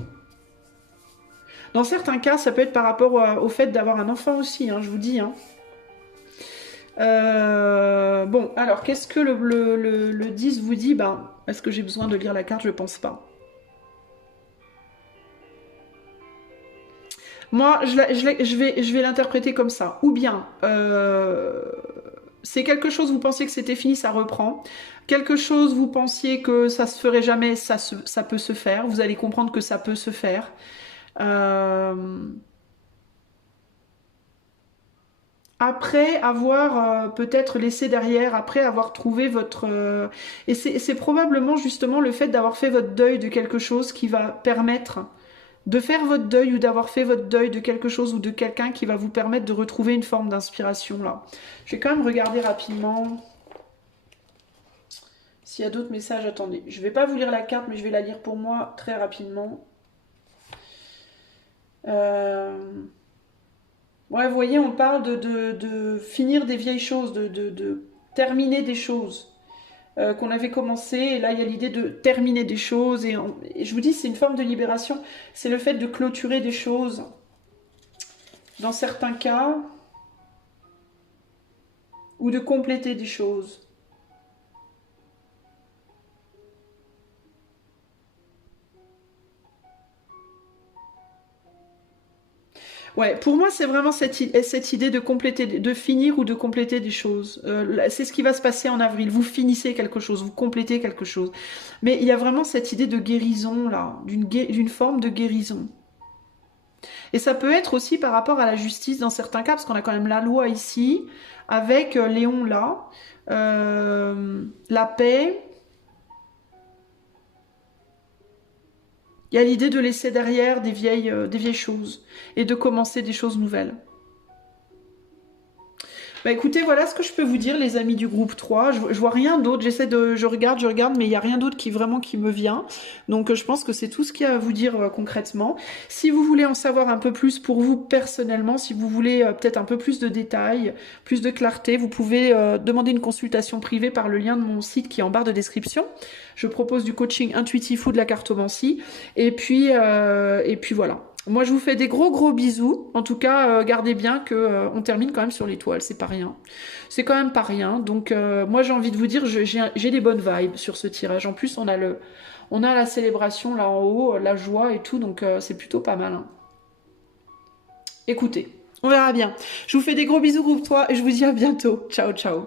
Dans certains cas, ça peut être par rapport au fait d'avoir un enfant aussi, hein, je vous dis, hein. Bon, alors, qu'est-ce que le 10 vous dit? Ben, est-ce que j'ai besoin de lire la carte? Je pense pas. Moi, je vais l'interpréter comme ça. Ou bien, c'est quelque chose, vous pensiez que c'était fini, ça reprend. Quelque chose, vous pensiez que ça se ferait jamais, ça peut se faire. Vous allez comprendre que ça peut se faire. Euh, Après avoir peut-être laissé derrière, après avoir trouvé votre... et c'est probablement justement le fait d'avoir fait votre deuil de quelque chose qui va permettre de faire votre deuil, ou d'avoir fait votre deuil de quelque chose ou de quelqu'un qui va vous permettre de retrouver une forme d'inspiration là. Je vais quand même regarder rapidement s'il y a d'autres messages. Attendez, je vais pas vous lire la carte, mais je vais la lire pour moi très rapidement. Ouais, vous voyez, on parle de finir des vieilles choses, de terminer des choses qu'on avait commencé. Et là, il y a l'idée de terminer des choses. Et je vous dis, c'est une forme de libération. C'est le fait de clôturer des choses. Dans certains cas, ou de compléter des choses. Ouais, pour moi, c'est vraiment cette idée de compléter, de finir ou de compléter des choses. C'est ce qui va se passer en avril. Vous finissez quelque chose, vous complétez quelque chose. Mais il y a vraiment cette idée de guérison, là, d'une forme de guérison. Et ça peut être aussi par rapport à la justice dans certains cas, parce qu'on a quand même la loi ici, avec Léon là, la paix. Il y a l'idée de laisser derrière des vieilles choses et de commencer des choses nouvelles. Bah écoutez, voilà ce que je peux vous dire, les amis du groupe 3. Je vois rien d'autre. Je regarde, mais il n'y a rien d'autre qui me vient. Donc je pense que c'est tout ce qu'il y a à vous dire concrètement. Si vous voulez en savoir un peu plus pour vous personnellement, si vous voulez peut-être un peu plus de détails, plus de clarté, vous pouvez demander une consultation privée par le lien de mon site qui est en barre de description. Je propose du coaching intuitif ou de la cartomancie. Et puis voilà. Moi, je vous fais des gros bisous. En tout cas, gardez bien que on termine quand même sur l'étoile. C'est pas rien. C'est quand même pas rien. Donc, moi, j'ai envie de vous dire, j'ai des bonnes vibes sur ce tirage. En plus, on a la célébration là en haut, la joie et tout. Donc, c'est plutôt pas mal. Hein. Écoutez, on verra bien. Je vous fais des gros bisous, groupe 3, et je vous dis à bientôt. Ciao, ciao.